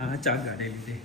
jaga deh ini.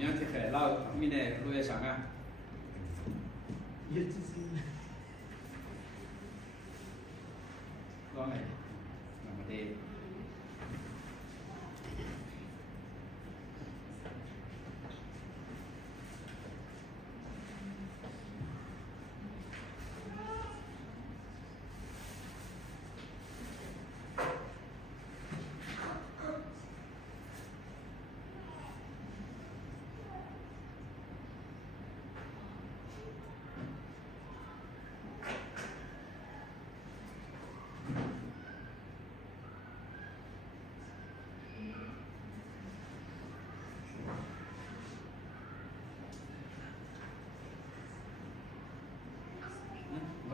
Yang kita lau, kami ni lu yang sangat. Lo ni, nama dia.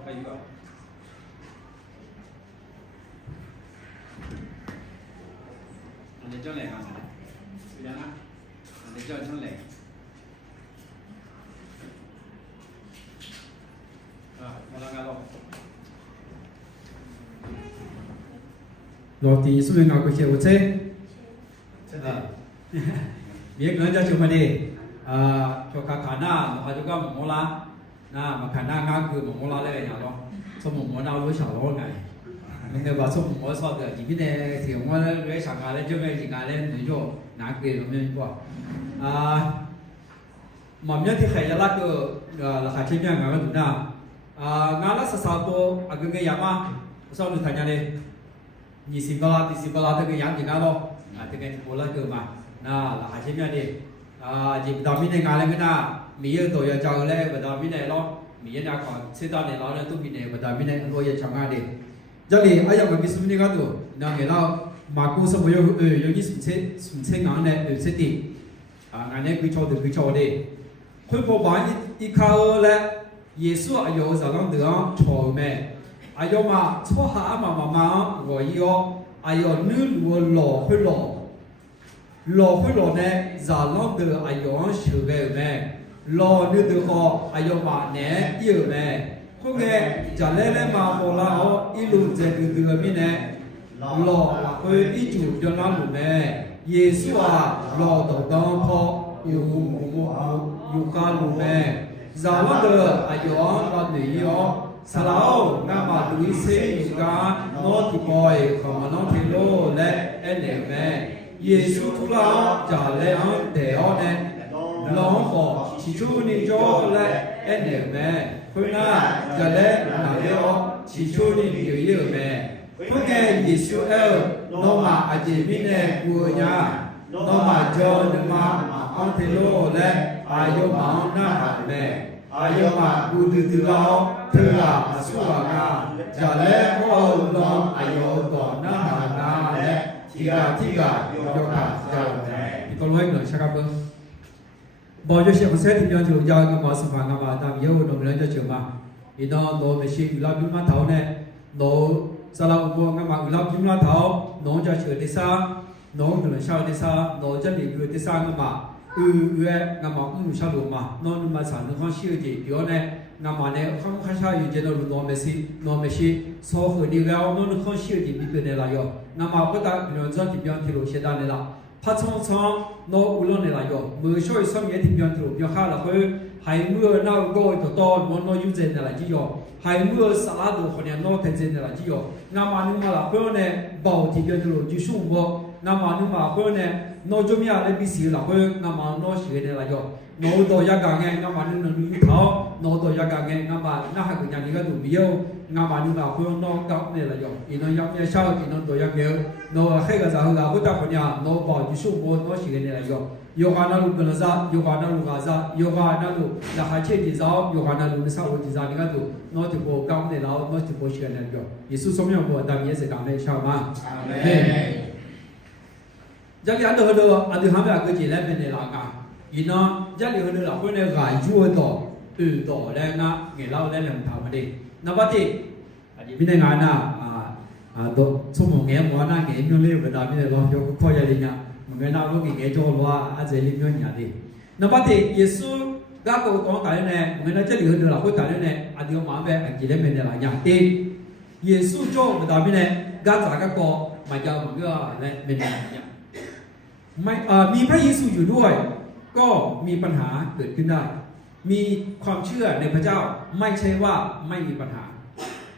Apa juga? Ada jalan kan? Sudah nak? Ada jalan. Kalau. Roti sudah ngaku siapa sih? Biar kerja cuma deh. Coba kana, maka juga mula. Nah, makanan ngaku mula lagi ya loh. Semua mula lu siapa ngai? Mungkin bahasa semua soal tu. Jadi ni semua lu sangat le, cuma sangat le ni jo nak ke macam tu. Mamnya ti khayal lah tu, lah kacanya ngaku tu na. Ngala sesuatu agak gaya mah, soal tu tanya le. Ni sekolah tu ke yang tinggal loh. Tu kan sekolah tu mah. Nah, lah kacanya le. Jadi kami ni ngala kena. Mía tôi giờ chào lẽ và đó này lo mía đã còn sẽ ta này lo là tôi bị này và đó này tôi giờ chào ngay đi cho nên ai mà biết số này cái đó nào người lo mà cô sao bây giờ như sum xe ngang này sẽ đi ngày này cứ cho đi khối phổ bán ít khâu là Giêsu ở chỗ sao nó được cho mẹ ở chỗ mà cho hạ mà rồi yo ở chỗ nữ lò khối này giờ nó được ở chỗ sửa về mẹ lo như từ họ ai yêu bạn nè yêu nè không nghe trả lẽ mà một là họ yêu dễ từ mình nè lo là hơi ít chủ cho nó luôn nè Giêsu à lo đầu đó họ yêu ca luôn nè giờ nó được ai yêu nó để yêu sao ngắm mà tụi sẽ yêu ca nó thì coi còn nó thì lo lẽ em nè Giêsu thu lao trả lẽ để họ nè lo họ chỉ chú ni cho lại em để mẹ hôm nay giờ đấy là điều chỉ chú ni nhiều mẹ hôm nay Giêsu nó mà ở chỉ mình này của nhà nó mà cho nên mà ông thì lo lại ai yêu mà na mẹ ai yêu mà bu từ lo từ là số là giờ đấy họ lo ai yêu còn na đấy thì cả cho cả giờ này tôi nói nữa sao các bao nhiêu sự sẽ thì cho chúng ta ngắm vào sự phản ngắm vào tam yêu đồng lên cho chúng mà thì nó mới chỉ ủy ban chúng thảo này nó sau đó mua ngắm vào ủy ban chúng thảo nó cho sự đi xa nó từ sau đi xa nó cho đi người đi xa ngắm vào ngắm vào sao được mà nó mà sản nó không siêu gì điều này ngắm vào này không sao gì cho nó mới chỉ sau khi đi vào nó không siêu gì bị này là rồi ngắm vào cái ta nó cho thì thì nó sẽ đan này là phát trong nó uốn này là rồi mưa sôi xong cái thì nhận được cho khá là hơi hay mưa nào gọi to to nó yêu dền này là gì rồi hay mưa xả đồ hoặc là nó thành dền này là gì rồi nam mà nhưng mà là hơi này bảo thì nhận được chỉ sung vô nam mà nhưng mà hơi này nó cho mình là bị xỉu là hơi nam mà nó xỉu này là rồi nó đồ giá cả nghe nam mà nó như tháo nó đồ giá cả nghe nam mà nó hay của nhà đi cái đồ biếu nam mà nhưng mà hơi nó cao này là rồi thì nó giống như sau thì nó đồ giá nhiều nó hay cái sao là cái ta của nhà nó bảo chỉ sung vô nó xỉu này là rồi โยกานาลูกนซาโยกานาลูกาซาโยกานาลูละหาเชจิซาโยกานาลูนซาโอจิซานี่ก็ตัวนอติโบกำเนี่ยเรานอติโบเชียนเนี่ยก็เยซูสมยอมบอกดามเยสกาเมชาวมาอาเมนจักรยานเดินอันที่ทำให้ก็จีเล่เป็นในหลักการอีน้องจักรยานเดินเราคนในกายชั่วต่อต่อแล้วนะเงี้ยเราเล่นเรื่องทำมาดินับว่าที่มีในงานน่ะตัวสมองเงี้ยมัวน่าเงี้ยยุ่งเรื่องแบบนี้เลยเราโยกข้อยอะไรเนี่ยมันก็น่ารู้เงี้ยโจ้ว่าอาจจะเลี้ยงยุ่งอย่างนี้นับว่าที่เยซูก็ตัวต้องการเนี่ยมันน่าจะเดินเราคนการเนี่ยอันเดียวมาแบบอันจีเล่เป็นในหลักอย่างที่เยซูโจ้แบบนี้เนี่ยก็จากก็มาจากมันก็เนี่ยเป็นอย่างไม่มีพระเยซูอยู่ด้วยก็มีปัญหาเกิดขึ้นได้มีความเชื่อในพระเจ้าไม่ใช่ว่าไม่มีปัญหา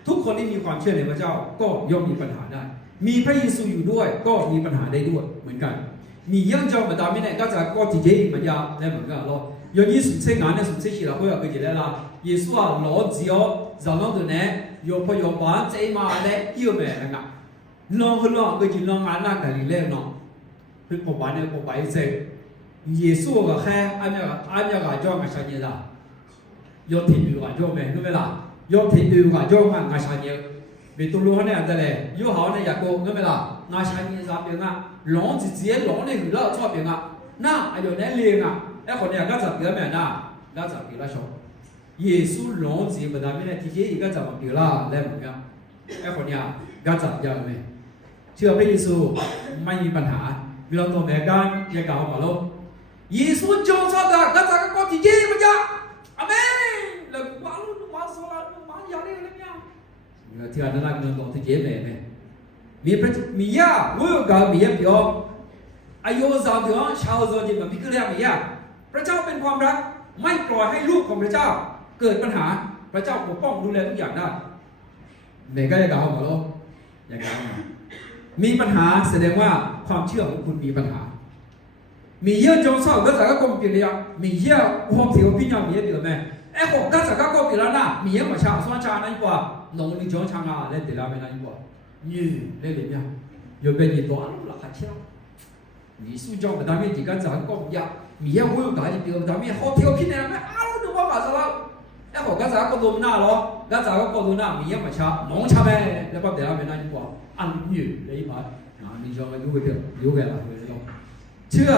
ทุกคนที่มีความเชื่อในพระเจ้าก็ย่อมมีปัญหาได้มีพระเยซูอยู่ด้วยก็มีปัญหาได้ด้วยเหมือนกันมีเรื่องเจ้ามาตามนี้เนี่ยก็จะก็จริงๆมันยากและเหมือนกันเรา有你属这眼呢，属这些了，会要跟起来啦。耶稣啊，老子哦，早上头呢，要不要把这嘛呢，有没那个？啷个啷个就啷个那个里来啷？去不把呢不把这，耶稣个还按个叫个啥嘢啦？要听语个叫咩？对不啦？要听语个叫个啥嘢？别多罗呢得嘞，有好呢也讲对不啦？那啥嘢啥病啊？狼直接狼呢遇到错病啊？那还有呢灵啊？ไอ้คนเนี่ยก็จะเปลี่ยนแม่น่ะก็จะเปลี่ยนละชอบเยซูหลงจีบดามิเนี่ยที่เจก็จะมาเปลี่ยนละแล้วเหมือนกันไอ้คนเนี่ยก็จะยังไงเชื่อพระเยซูไม่มีปัญหามีเราตัวแม่กันยังกล่าวมาแล้วเยซูจงชอบได้ก็จะก็ที่เจมันจะอาเมนแล้วมาลุ้นมาโซลามาอย่างนี้อะไรเนี่ยที่อันนั้นเราตัวที่เจแม่มียาวุ้ยก็มียาเปล่าอายุสาวเดียวชาวโซจิมันมีก็เรียกมียาพระเจ้าเป็นความรักไม่ปล่อยให้ลูกของพระเจ้าเกิดปัญหาพระเจ้าปกป้องดูแลทุกอย่างได้เด็กก็จะกล่าวมาแล้วอย่างนั้นมีปัญหาแสดงว่าความเชื่อของคุณมีปัญหามีเยอะจงเศร้าก็จะก็กลมเกลียวมีเยอะความเสียพิญญามีเยอะเดียวไหมไอ้ผมก็จะก็กลมเกลียวนะมีเยอะมาชาส่วนชานั่นกว่าน้องนี่จงช่างอ่ะเล่นเดี๋ยวไม่นั่นกว่านี่เล่นเนี่ยยกเป็นยี่ตัวอันหลักขัดเชี่ยว你苏州不但没几个长工呀，米也我有家己表，但没好挑皮呢，没啊路都我搞错了，一好家咋个都那咯，家咋个都那米也没吃，农吃呗，你把地下面那一挂，按女你把啊，你说有个表，有个啦，有个，เชื่อ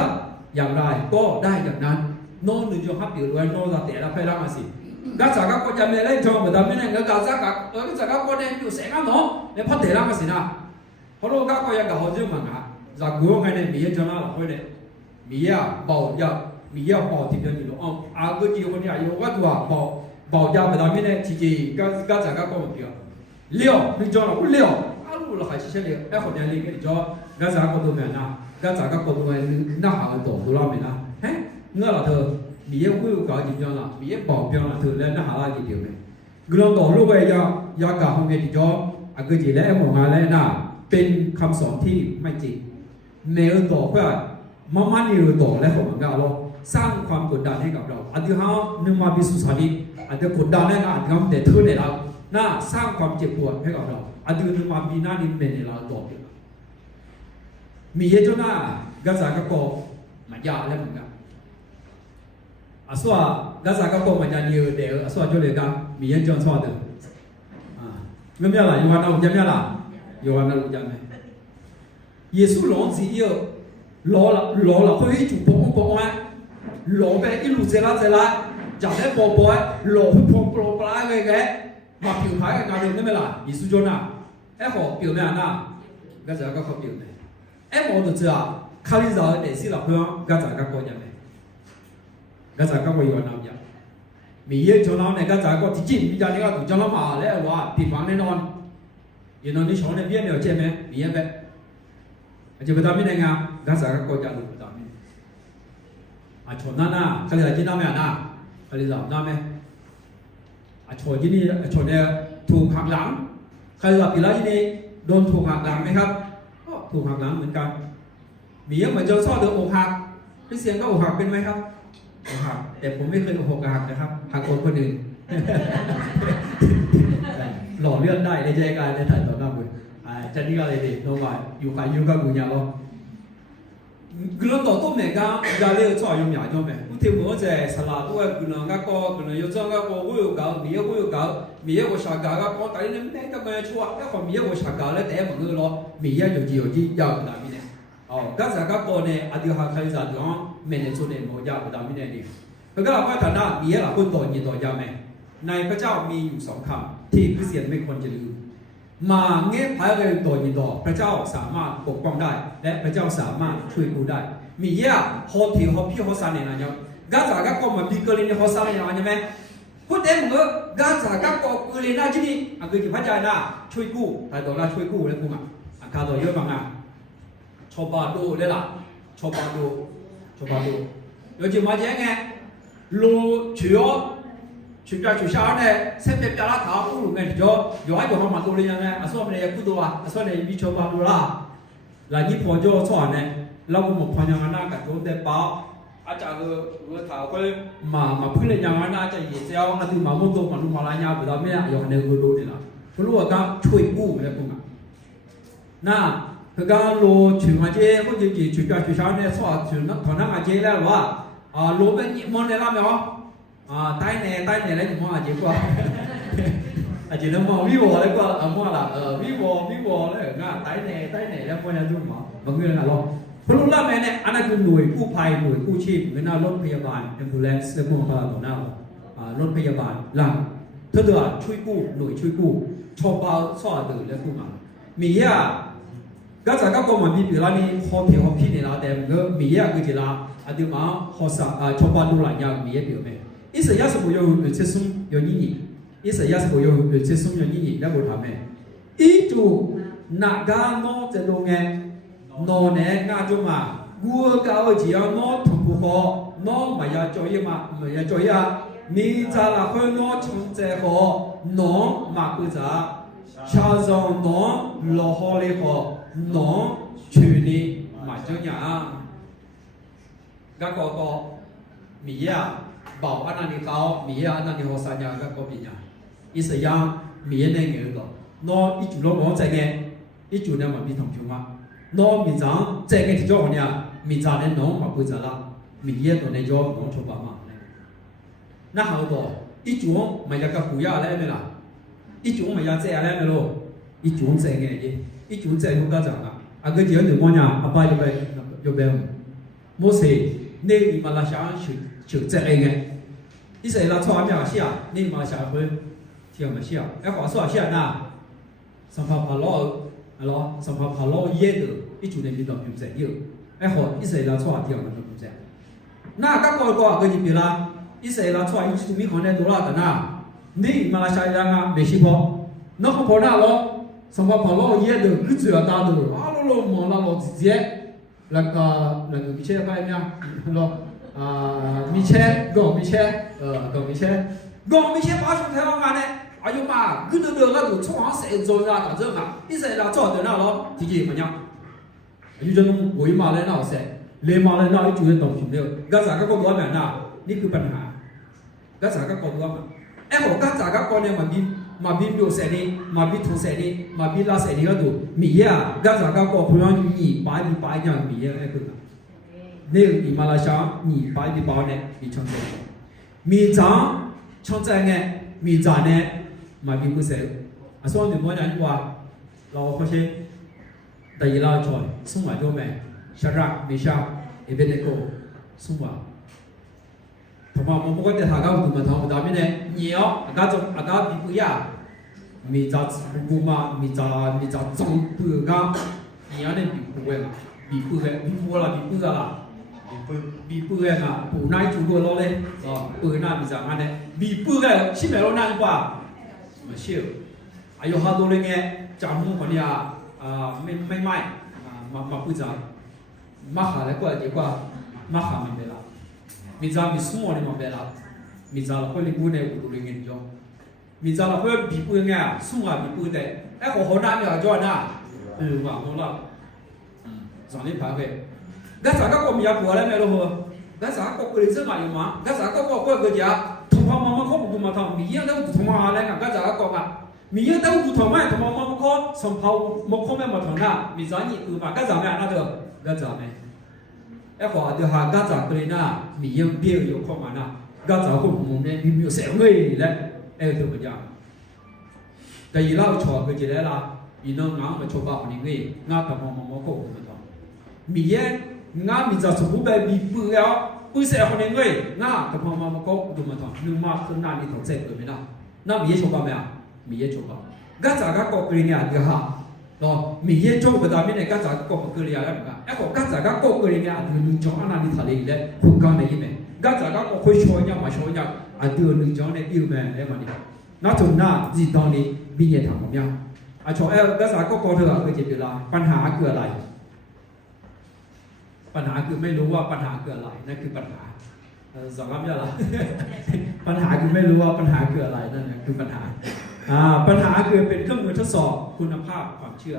อย่างไรก็ได้อย่างนั้นโน่นหนึ่งจะหับเปลี่ยนไว้โน่นจะแต่ละไพ่ละมาสิกาจากก็จะไม่ได้จองเหมือนแต่ไม่ได้กาจากก็จากก็เนี่ยอยู่แสงอ่ะเนาะเนี่ยพอแต่ละมาสินะเพราะเราก็ยังกับเขาเรื่องมันอ่ะจากกูว่าไงเนี่ยมีเยอะจังละคนเนี่ยมีเยอะเบาเยอะมีเยอะเบาที่เดียวนี่หรออ๋อก็จีคนเนี่ยอยู่ก็ตัวเบาเยอะแต่ไม่ได้ที่จีก็จากก็มันเดียวเลี้ยวไม่จอละกูเลี้ยวอ้าวเราหายเฉยๆเลี้ยวไอ้คนเนี่ยเลี้ยวก็ก็จากก็ตัวเนี่ยนะก็จากก็ตัวเนี่ยน่าหาตัวตัวเราไม่นะเฮ้ยเงื่อนละเธอมีเยอะกูก็จีจังละมีเยอะเบาเพียงละเธอแล้วน่าหาอะไรจีเดียวไหมกูลองต่อรูปไปยากกับห้องเรียนที่จออ่ะก็จีแล้วไอ้หมองอะไรน่ะเป็นคำสอนที่ไม่จริงเนื้อต่อเพื่อมันเนื้อต่อและของมันก็เราสร้างความกดดันให้กับเราอันที่ห้านึกมาพิสูจน์สาธิตอันที่กดดันให้งานทำแต่เธอเนี่ยเราหน้าสร้างความเจ็บปวดให้กับเราอันที่นึกมามีหน้านิมเมนเราต่อไปมีเยอะจนหน้ากระจายกระโปงมันยาแล้วเหมือนกันอาสวะกระจายกระโปงมันยาเยอะเดี๋ยวอาสวะจะเลยกันมีเยอะจนสวะเดิมไม่มีอะไรอยู่วันนั้นยังไม่อะไรอยู่วันนั้นยังไม่耶稣老子要老了会一主帮啊，老呗一路走来，จากได้ปอบหลอกพงปลอปลายไงมาผิวหายกันเดินได้ไหมล่ะ耶稣就那ไอ้ขอผิวเนี่ยนะก็จะก็เขาผิวเนี่ยไอ้หมอตัวเจ้าข้าริจาเด็กสิละเพื่อนก็จะก็ยังไงก็จะก็อยู่น้ำยังมีเยอะจนน้ำเนี่ยก็จะก็ที่จริงมีจานนี้ก็ถูกจนน้ำมาแล้วว่าผิดหวังแน่นอนอย่างนั้นนี่ชาวเนี่ยเบี้ยเนี่ยเจ็บไหมมีเยอะแบบอาจจะไปทำไม่ได้ไงก็จะก็จะรู้ทำไม่อาชนนั่นน่ะเขาเรียกจีน่าไหมน่ะเขาเรียกน่าไหมอาชนที่นี่อาชนเนี่ยถูกหักหลังใครหลับปีละที่นี่โดนถูกหักหลังไหมครับก็ถูกหักหลังเหมือนกันมีเยอะเหมือนเจ้าซ่อเดือดอกหักพี่เสียงก็อกหักเป็นไหมครับอกหักแต่ผมไม่เคยอกหักนะครับหักคนอื่นหล่อเลื่อนได้ในใจการในถ่ายต่อหน้าบุญจะนี่ก็เลยดิน้องว่าอยู่กับกูเนี่ยหรอ กลุ่มต่อตัวเมกาอย่าเลี้ยวช่วยยุ่งยากจังไหมอุทิศหัวใจสลาตัวกลุ่มก็กลุ่มยศก็กูอยู่กับมีอยู่กับมีอยู่ชากาก็แต่นี่ไม่ก็ไม่ชัวร์แล้วพอมีอยู่ชากาแล้วแต่มึงรอมีอยู่ยาวดามิเนี่ยอ๋อก็จะก็เนี่ยอดีตหาใครจะร้องเมนสุดเนี่ยมันยาวดามิเนี่ยนี่เพราะว่าฐานะมีอะไรคนต่อยินต่อยาไหมในพระเจ้ามีอยู่สองคำที่คริสเตียนไม่ควรจะลืมมาเงี้ยพายเลยต่อยินต่อพระเจ้าสามารถปกป้องได้และพระเจ้าสามารถช่วยกู้ได้มีเยอะฮอที่ฮอพี่ฮอสานเนี่ยนะเนี่ยกาจากก็มาบีเกลินฮอสานเนี่ยนะใช่ไหมพูดเต็มเมื่อกาจากก็เกลินนะที่นี่อันคือที่พระเจ้าน่ะช่วยกู้แต่ตัวน่ะช่วยกู้แล้วกู้มาอันคาตัวเยอะมากนะชอบาดูเลยล่ะชอบาดู有句嘛讲个，路去哦，去家去啥呢？身边表拉他不如个就，有还有好蛮多的人呢，啊说明也不多啊，说明比超巴多啦。那你破就错呢，เรา我们朋友那个做的包，啊这个我他会嘛碰了人那这也只要那对嘛么多嘛路嘛来伢不到咩，有那个多的啦，不如我讲吹鼓来不嘛，那。佢講路全或者好似全家全省咧，錯全同那阿姐咧話，路邊熱門你諗咩嗬？帶你咧就冇阿姐啩，阿姐都冇 vivo 咧啩，冇啦，vivo 咧帶你咧冇人做嘛，บางเรื่องน่ะ咯พลุละแม่เนี่ยอันนั้นคือหน่วยกู้ภัยหน่วยกู้ชีพเหมือนรถพยาบาล ambulance เรื่องพวกเราหน้ารถพยาบาลหลังเธอตัวช่วยกู้หน่วยช่วยกู้ชอบเบาชอบตื่นแล้วกู้มามีอ่ะก็จะก็มามีปีละนี่พอเที่ยวพี่นี่ละแต่ก็มีอ่ะคือจีละอันที่มาขอสักชอบบ้านดูหลายอย่างมีอ่ะเดียวไหมอีสิ่งที่สมบูรณ์อยู่เชื่อสุ่มอยู่นี่อีสิ่งที่สมบูรณ์อยู่เชื่อสุ่มอยู่นี่แล้วบุตรทำไหมอีจูนักการโน้จะลงไงโน่เนี่ยงานจุมากูก็เอาจีเอาโน้ทุ่มหัวโน้ไม่อยากจ่อยมาไม่อยากจ่อยมีจะละคนโน้ชงเจ้าหัวโน้มากูจะชาจงโน้หล่อหัวเลยหัวโน้ชื่อนี้มาจ่อยก็มีอ่ะบอกอันนั้นเขามีอ่ะอันนั้นเขาสัญญาก็มีอ่ะอีสิ่งมีอะไรเงี้ยก็โน้อีจุดลงหัวใจเงี้ยอีจุดเนี่ยมันมีทองจุมาน้องมีจังเจ๊งที่จ่อเนี่ยมีจังเนี่ยน้องมาพูดจาละมีเยอะตัวเนี่ยจ่อน้องชอบบ้ามาน่าหาตัวอีจุงไม่อยากกับผู้ยาอะไรไม่ล่ะอีจุงไม่อยากเจ๊อะไรไม่รู้อีจุงเจ๊งเนี่ยอีจุงเจ๊งเขาก็จังอ่ะอาก็เดี๋ยวหนึ่งวันเนี่ยอาไปอยู่แบบโมเสสเนี่ยมาลาชาชื่อเจ๊งไงอีเสร็จแล้วชอบเนี่ยเสียเนี่ยมาลาชาเพิ่มเที่ยวมาเสียไอ้ขอสอบเสียน่ะสัมภาระล้อalors ça va pas là hier et tu n'es pas dans une zone et hop il s'est là toi dire dans une zone na ka ko cái gì là il s'est là toi il tu mi connaît đồ là na ni mà là sai rằng về ship nó không có nào lo ça va pas là hier de cứ tu as ta de lo mon là lo didier là cái Michel pas bien lo Michel go Michel bao nhiêu theo ông này哎呦妈，佢哋兩個從行成做啦，咁樣啊，一成啦做到那咯，自己乜嘢？有種會馬咧鬧成，你馬咧鬧一做嘅動全了，而家個個講咩嗱？呢個ปัญหา，而家個個講咩？哎，我而家個講咧มาบินดูเสนีมาบินทุเสนีมาบินลาเสนีก็ดูมีอ่ะ而家個พยายามหนีไปอย่างมีอ่ะไอ้คนเนี่ยมีมาลาชาหนีไปเนี่ยมีช่องใจมีจังช่องใจไงมีจังเนี่ยมาบินกุศลอ่ะส่วนหนึ่งว่าอย่างว่าเราเขาใช้แต่ยีราชอยสุ่มว่าโยมแม่ชารักมิชาเอเบเนโกสุ่มว่าทำไมมันไม่ก็จะหาเขาดูมาทำแต่ไม่เนี่ยเหนียวอากาศบินกุยามีจัดกุมามีจัดจงปืนก็เหนียวเนี่ยบินกุยละบินกุยละบีปืนอ่ะปูนายจูโกโลเลยปืนน่ะมีจังอันเนี่ยบีปืนก็ชิมแล้วนั่นกว่าไม่เชื่ออายุฮาโดเลยไงจำมุ่งคนนี้ไม่มาพูดจามาหาแล้วก็ดีกว่ามาหาไม่เป็นละมีจังมีสมองนี่มาเป็นละมีจังเราคนที่พูดเนี่ยอุดมเงินจ้องมีจังเราคนบีปืนไงสุ่มบีปืนแต่ไอ้ของน้าเนี่ยจ้อยน่ะว่าของเราสอนที่พาไปก็สาก็มีผัวแล้วไม่รู้เหรอก็สาก็คุยเรื่องอะไรอยู่มั้งก็สาก็ก็จะทุ่มพอมาเขาบุกมาทำมีเยอะแล้วทุ่มมาอะไรกันก็สาก็มามีเยอะแล้วทุ่มมาทุ่มมาเขาสัมภาระมาเขาไม่มาทำนะมีสานี่คือมาก็สาไม่น่าเถอะก็สาไม่ ไอ้ขอเดี๋ยวหากาจากเลยนะมีเยี่ยมเบี้ยอยู่เข้ามานะกาจากคนมุมเนี่ยมีเสียงเลยและเออตัวมันยากแต่ยีเล่าชอบก็จะได้ละยีน้องน้ำมาชอบบ้าคนนี้เงี้ยงาแต่มองก็มันต้องมีเยี่ยงามีจะสมบูรณ์แบบมีเปลือกปื้อเสียคนนี้เงี้ยงาแต่มองก็ดูมันต้องนึกมาขึ้นหน้านี่ต้องเสร็จเลยไหมนะน่ามีเยี่ยชอบบ้าไหมอ่ะมีเยี่ยชอบบ้ากาจากก็กรีเนี่ยเดี๋ยวฮะတော့မိရဲ့ကျုပ်ကဒါမင်းနဲ့ကစားကောက်ကလေးရတယ်ကအဲ့ကောကစားကောက်ကလေးနဲ့အတူတူကြောင်းအနာနေထားလေးလေဖုန်ကောင်းနေရင်ကစားကောခွေးချောညမချောညအတူတူကြောင်းနဲ့ပြုမယ်လေမနီနောက်တော့နာဒီတောင်းလေးပြီးရတာမများအချောအဲ့ကစားကောက်တော့ကကြည့်ပြလားปัญหาคืออะไรปัญหาคือไม่รู้ว่าปัญหาคืออะไรนั่นคือปัญหาสองคำยากละปัญหาคือไม่รู้ว่าปัญหาคืออะไรนั่นคือปัญหาปัญหาคือเป็นเครื่องมือทดสอบคุณภาพความเชื่อ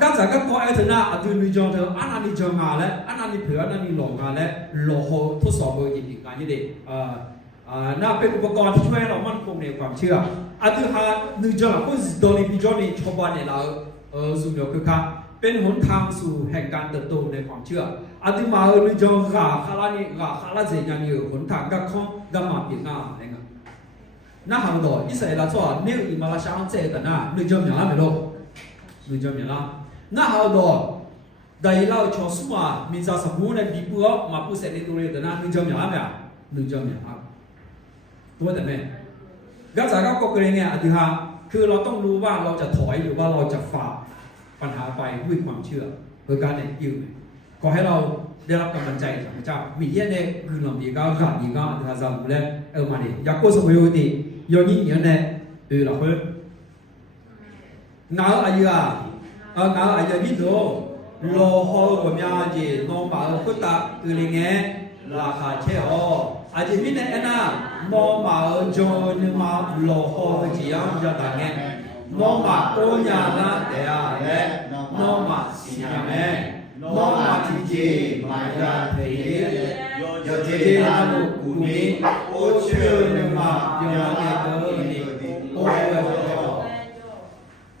การจากก็ขอไอ้เถอะนะอดีตนิจงเถอะอันนั้นนิจงมาแล้วอันนั้นนิเผืออันนั้นนิหลงมาแล้วหลอกทดสอบเบอร์จริงๆการยี่เด็กน่าเป็นอุปกรณ์ที่ช่วยให้เรามั่นคงในความเชื่ออดีตหานิจงก็โดนนิจงนี่ชาวบ้านเนี่ยเราสุ่มเดียวคือค่ะเป็นหนทางสู่แห่งการเติบโตในความเชื่ออดีตมานิจงขาคารานี่คาราเสียยังอยู่หนทางก็คงก็มาเปลี่ยนง่ายอะไรเงี้ย那好多，以色列来说，你有马拉乡这个呢，你就明了没咯？你就明了。那好多，但伊拉超市嘛，民家什么呢？比不好，嘛不是你多的呢，你就明了没？你就明了，多的没？ก็จากก็กรณีอธิษฐานคือเราต้องรู้ว่าเราจะถอยหรือว่าเราจะฝ่าปัญหาไปด้วยความเชื่อโดยการเนี่ยยืมขอให้เราได้รับกำลังใจจากพระเจ้ามีเยอะเนี่ยคือเรามีก้าวขาดมีก้าวอธิษฐานสำเร็จมาดิอยากกู้สมุยดี有你有呢，对了会，哪个阿姨啊？哪个阿姨你都老好个名字，老马不打对哩个，拉下车哦。阿姨明年那老马就你马老好个这样叫大个，老马多年啦对啊嘞，老马新年嘞，老马自己买的陪。有姐姐那么鼓励，我去你妈有那个你，我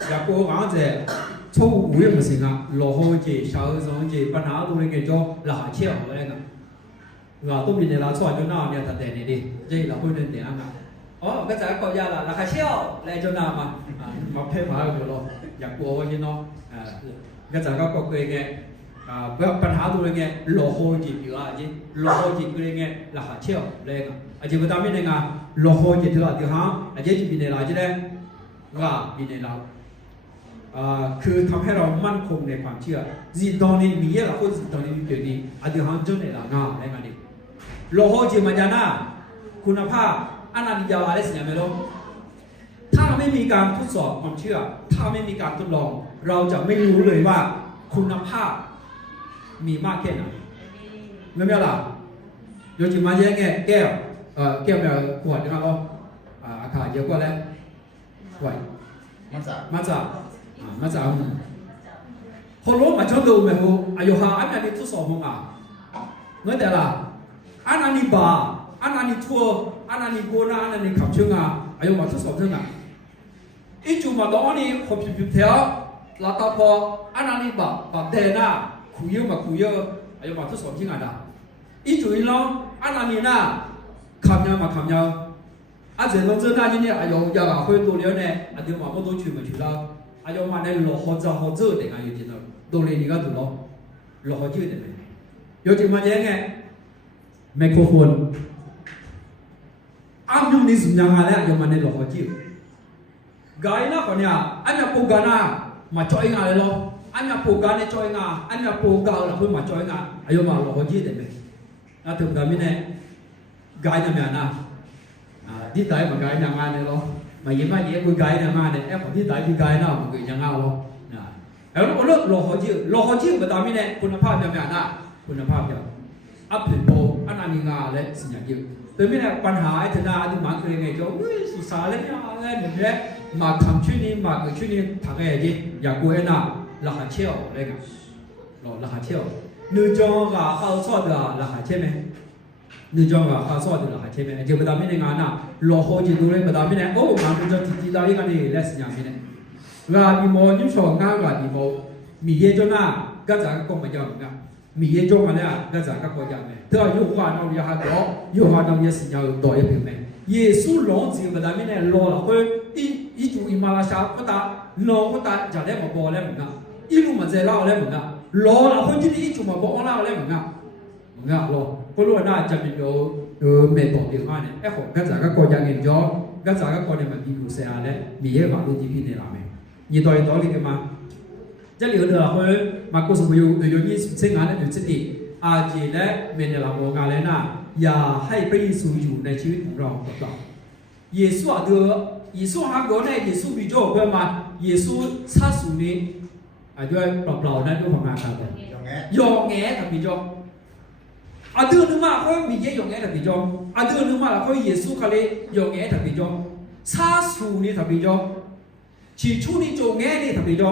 也过刚才错误也不行啊，落后节、小上节，把那都那个叫拉切好那个，我都比你拉错就那面他带你的，这老会能点啊？哦，个在国家啦，拉切来就那嘛，มาเพ่มาอยู่咯，อยากกลัวว่าที่เนาะก็จะก็คุยกันปัญหาตัวเงี้ยหลอกหัวจิตอยู่อ่ะจีหลอกหัวจิตตัวเงี้ยราคาเชี่ยวเลยอ่ะจีก็ตามไม่ได้ไงหลอกหัวจิตตัวเดียวฮะจีจะมีในเราจะได้ว่ามีในเราคือทำให้เรามั่นคงในความเชื่อจิตตอนนี้มีเยอะละคนจิตตอนนี้มีเกิดนี้เดียวฮะจนในเราง่ายอะไรกันดิหลอกหัวจิตมันจะน่าคุณภาพอันนั้นยาวอะไรสิ่งไม่รู้ถ้าไม่มีการทดสอบความเชื่อถ้าไม่มีการทดลองเราจะไม่รู้เลยว่าคุณภาพมีมากแค่ไหนไม่เป็นไรโยจิมาเยอะแง่แก้วแก้วแบบขวดนะครับอาคารเยอะกว่าแล้วขวดมาจากคนรู้มาชอบดูไหมฮูอายุห่างอันนี้ทดสอบมั้งเมื่อแต่ละอันนี้บาอันนี้ทัวอันนี้โกนาอันนี้ขับเชื่องอายุมาทดสอบเท่าไหร่อีจุมาตอนนี้ขบผิวเท้าลาตาพออันนี้บาเดน่าคุยเยอะมาคุยเยอะอายุมาทดสอบที่ไหนด่าอีจุยล้ออันนี้น่ะคำยาวมาคำยาวอาจจะต้องเจอหน้าที่เนี่ยอายุยาวคุยตัวเดียวเนี่ยอาจจะมาไม่ต้องช่วยมาช่วยเราอายุมาเนี่ยหล่อหัวเจอเด็กอายุจริงๆตัวเล็กนี่ก็ดูหล่อหัวเจอเด็กเลยโยจิมาเยอะไงไมโครโฟนอ้ามยุ่งนี่สุดยังไงแล้วอายุมาเนี่ยหล่อหัวเจอกายน่ะคนเนี่ยอันนี้ปูกาน่ะมาจ่อยงานเลยหรออันนี้ปูกาเนี่ยจ่อยงานอันนี้ปูกาเราเพิ่งมาจ่อยงานอายุมาหล่อหัวเจอเด็กเลยน่าถึงแบบนี้เนี่ยกายเนี่ยนะที่ตายมากายยังไงเนี่ยหรอมาเยี่ยมคุยกายยังไงเนี่ยแอบที่ตายคุยกายน่ะมันคือยังไงหรอแล้วเราหล่อหัวเจอแบบตามนี้เนี่ยคุณภาพยังไงนะคุณภาพยังอัพถึงโตอันนี้งานเลยสิ่งอย่างเดียวแต่ไม่ได้ปัญหาไอ้ธนาที่มาคือยังไงจ้าสุสานเลยเนี่ยอะไรเนี่ยมาทำชื่อนี้มาชื่อนี้ทำไงจีอยากกูเอ็น่ะราคาเชี่ยวอะไรกันราคาเชี่ยวนึกจังว่าเขาสอนราคาเชี่ยวไหมนึกจังว่าเขาสอนราคาเชี่ยวไหมเจ้าประดาไม่ได้งานน่ะหล่อหัวจีดูเลยประดาไม่ได้โอ้งานเป็นจะที่ได้กันนี่เลสอย่างนี้เนี่ยงานมีโมยิ่งชอบงานมีโมมีเยอะจนน่ะก็จะก็ไม่ยอมกัน มีเยอะจังเลยก็จะก็จะไหมเธออยู่ว่าน้องยาก็อยู่ว่าน้องยาสิญาตัวเองไหมเยซูหลงจริงแบบนั้นเนี่ยรอแล้วก็อีจูอีมาลาชาก็ตาน้องก็ตาจะได้มาบอกแล้วเหมือนกันอีลูมันจะเล่าแล้วเหมือนกันรอแล้วคนที่อีจูมาบอกเล่าแล้วเหมือนกันรอก็รู้ว่าน่าจะเป็นเมตตาเดียวกันเนี่ยไอ้คนก็จะก็จะเงินจ่อก็จะก็เนี่ยมันมีอยู่เสียแล้วมีเยอะมากเลยที่พี่เนี่ยละไหมยี่ตัวเลยกันมา这里头的话，马古什么有你生下来就这里，而且呢，明年我讲来呢，也还被属于ในชีวิตของเราต่อเยซูเยซูหากเนี่ยเยซูบิโจ้เพื่อมาเยซูซาสุนี้ด้วยเปล่าๆนั่นด้วยความอาฆาตยองแงกับบิโจ้เดือนนึงมาเขามีเยยองแงกับบิโจ้เดือนนึงมาแล้วเขาเยซูเขาเลยยองแงกับบิโจ้ซาสุนี้กับบิโจ้ชีชูนี้โจแงนี่กับบิโจ้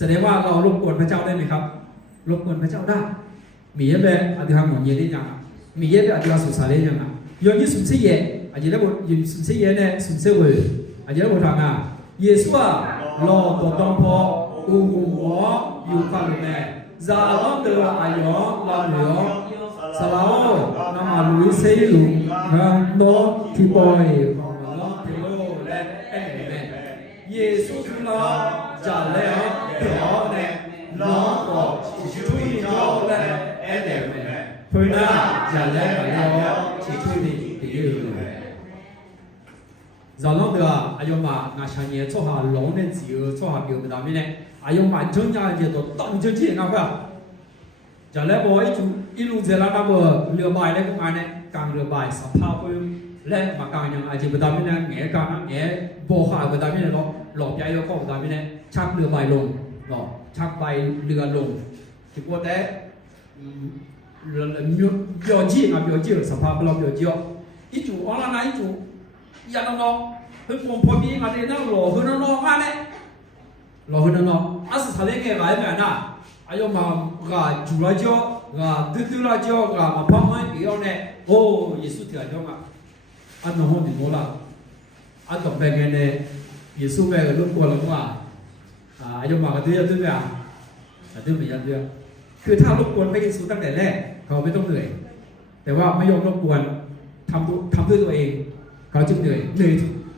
แสดงว่าเรารบกวนพระเจ้าได้ไหมครับรบกวนพระเจ้าได้มีเยอะเลยอธิษฐานหมอนเย็นได้ยังมีเยอะเลยอธิษฐานสุสานได้ยังยอมยิ่งสุนทรีย์อาจจะได้บทยิ่งสุนทรีย์เนี่ยสุนทรีย์เวอาจจะได้บททางเยซูรอตัวต้องพออูหัวอยู่กันแม่ซาลเตอร์อายอลาเหลียวสลาวน้ำมันลุยเซลุงโนที่บอยของน้องเทโลและเอ็นแม่เยซูคือเราจะแล้วเดี๋ยวเนี่ยน้องก็ช่วยเราและเอ็นแม่เพื่อนจะแล้วเราช่วยดีเลยเราต้องเดืออายุมางาชาเนียชอบหาหลงเนี่ยจีชอบหาเกี่ยวกับอะไรเนี่ยอายุมาจนยาเดียวต้องจนที่งาเพื่อจะแล้วบอกอีลูเจล่าน้ำเรือใบแล้วก็มาเนี่ยกลางเรือใบสภาพและมากลางยังอาจจะเป็นแบบนี้เงี้ยกลางเงี้ยโบกขาเป็นแบบนี้เนาะหลอกใหญ่แล้วก็แบบนี้ชักเรือใบลงเนาะชักใบเรือลงที่พวกแต่เรือเบียวจีมาเบียวจีสภาพเราเบียวจีอีจูอ๋อละนะอีจูอย่าน้องเพิ่งผมพอมีมาเรียนนั่งหล่อขึ้นน้องมาเนี่ยหล่อขึ้นน้องอาศัยทะเลเงี้ยไรแบบน่ะอายุมากาจูราจ้ากาดื้อราจ้ากามาพังมันเดียวเนี่ยโอ้เยซูเถื่อนจ้าอันนั้นหุ่นดีโมล่ะอันต่อไปเนี่ยเยซูไปกับลูกบัวแล้วว่าอายุมากก็ดื้อดื้อแบบดื้อไม่ยันดื้อคือถ้าลูกบัวไปเยซูตั้งแต่แรกเขาไม่ต้องเหนื่อยแต่ว่าไม่ยอมลูกบัวทำด้วยตัวเองเขาจึงเหนื่อย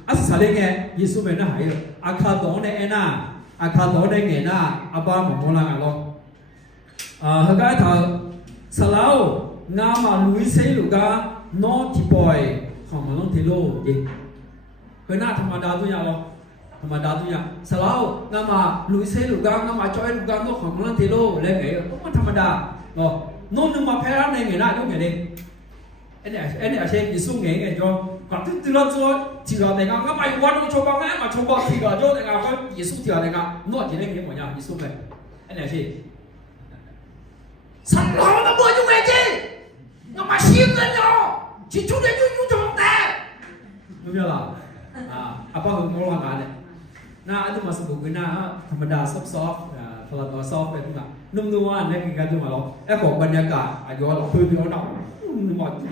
อาศัยอะไรเงี้ยเยซูเป็นน่าหายอาคาโตในเอ็น่าอาคาโตในเงี้ยน่าอาบ้าหมอลากันหรอกเฮ้ยก็ถ้าสลาวงามาลุยเซลูกาโนติปอยของมันต้องเทโลดิเป็นหน้าธรรมดาตัวอย่างหรอธรรมดาตัวอย่างสลาวงามาลุยเซลูกางามาจอยลูกาโนของมันต้องเทโลอะไรเงี้ยมันธรรมดาหรอโน่นนึงมาแพ้ในเงี้ยน่ายุ่งเงี้ยดิอันนี้อาเช่นยิสุเงี้ยจ้ะก็ตื่นแล้วจ้ะที่เราแต่งงานก็ไปวันนู้นชมบ้างไงมาชมบ้างที่เราจ้ะแต่งงานก็ยิสุที่เราแต่งงานนวดที่ไหนเงี้ยหมดยังยิสุไปอันนี้อาเช่นสัตว์เราเนี่ยบ่ยุ่งเองจีงั้นมาชี้เงินเนาะชี้จุดเดียวยุ่งจังแต่รู้ไหมล่ะapa ngomong lah kan nah itu masuk buku nahธรรมดาsoftพลังซอฟต์ไปทุกอย่างนุ่มๆเนี่ยคือการดูมาเราของบรรยากาศอายุเราคุยเราเนาะ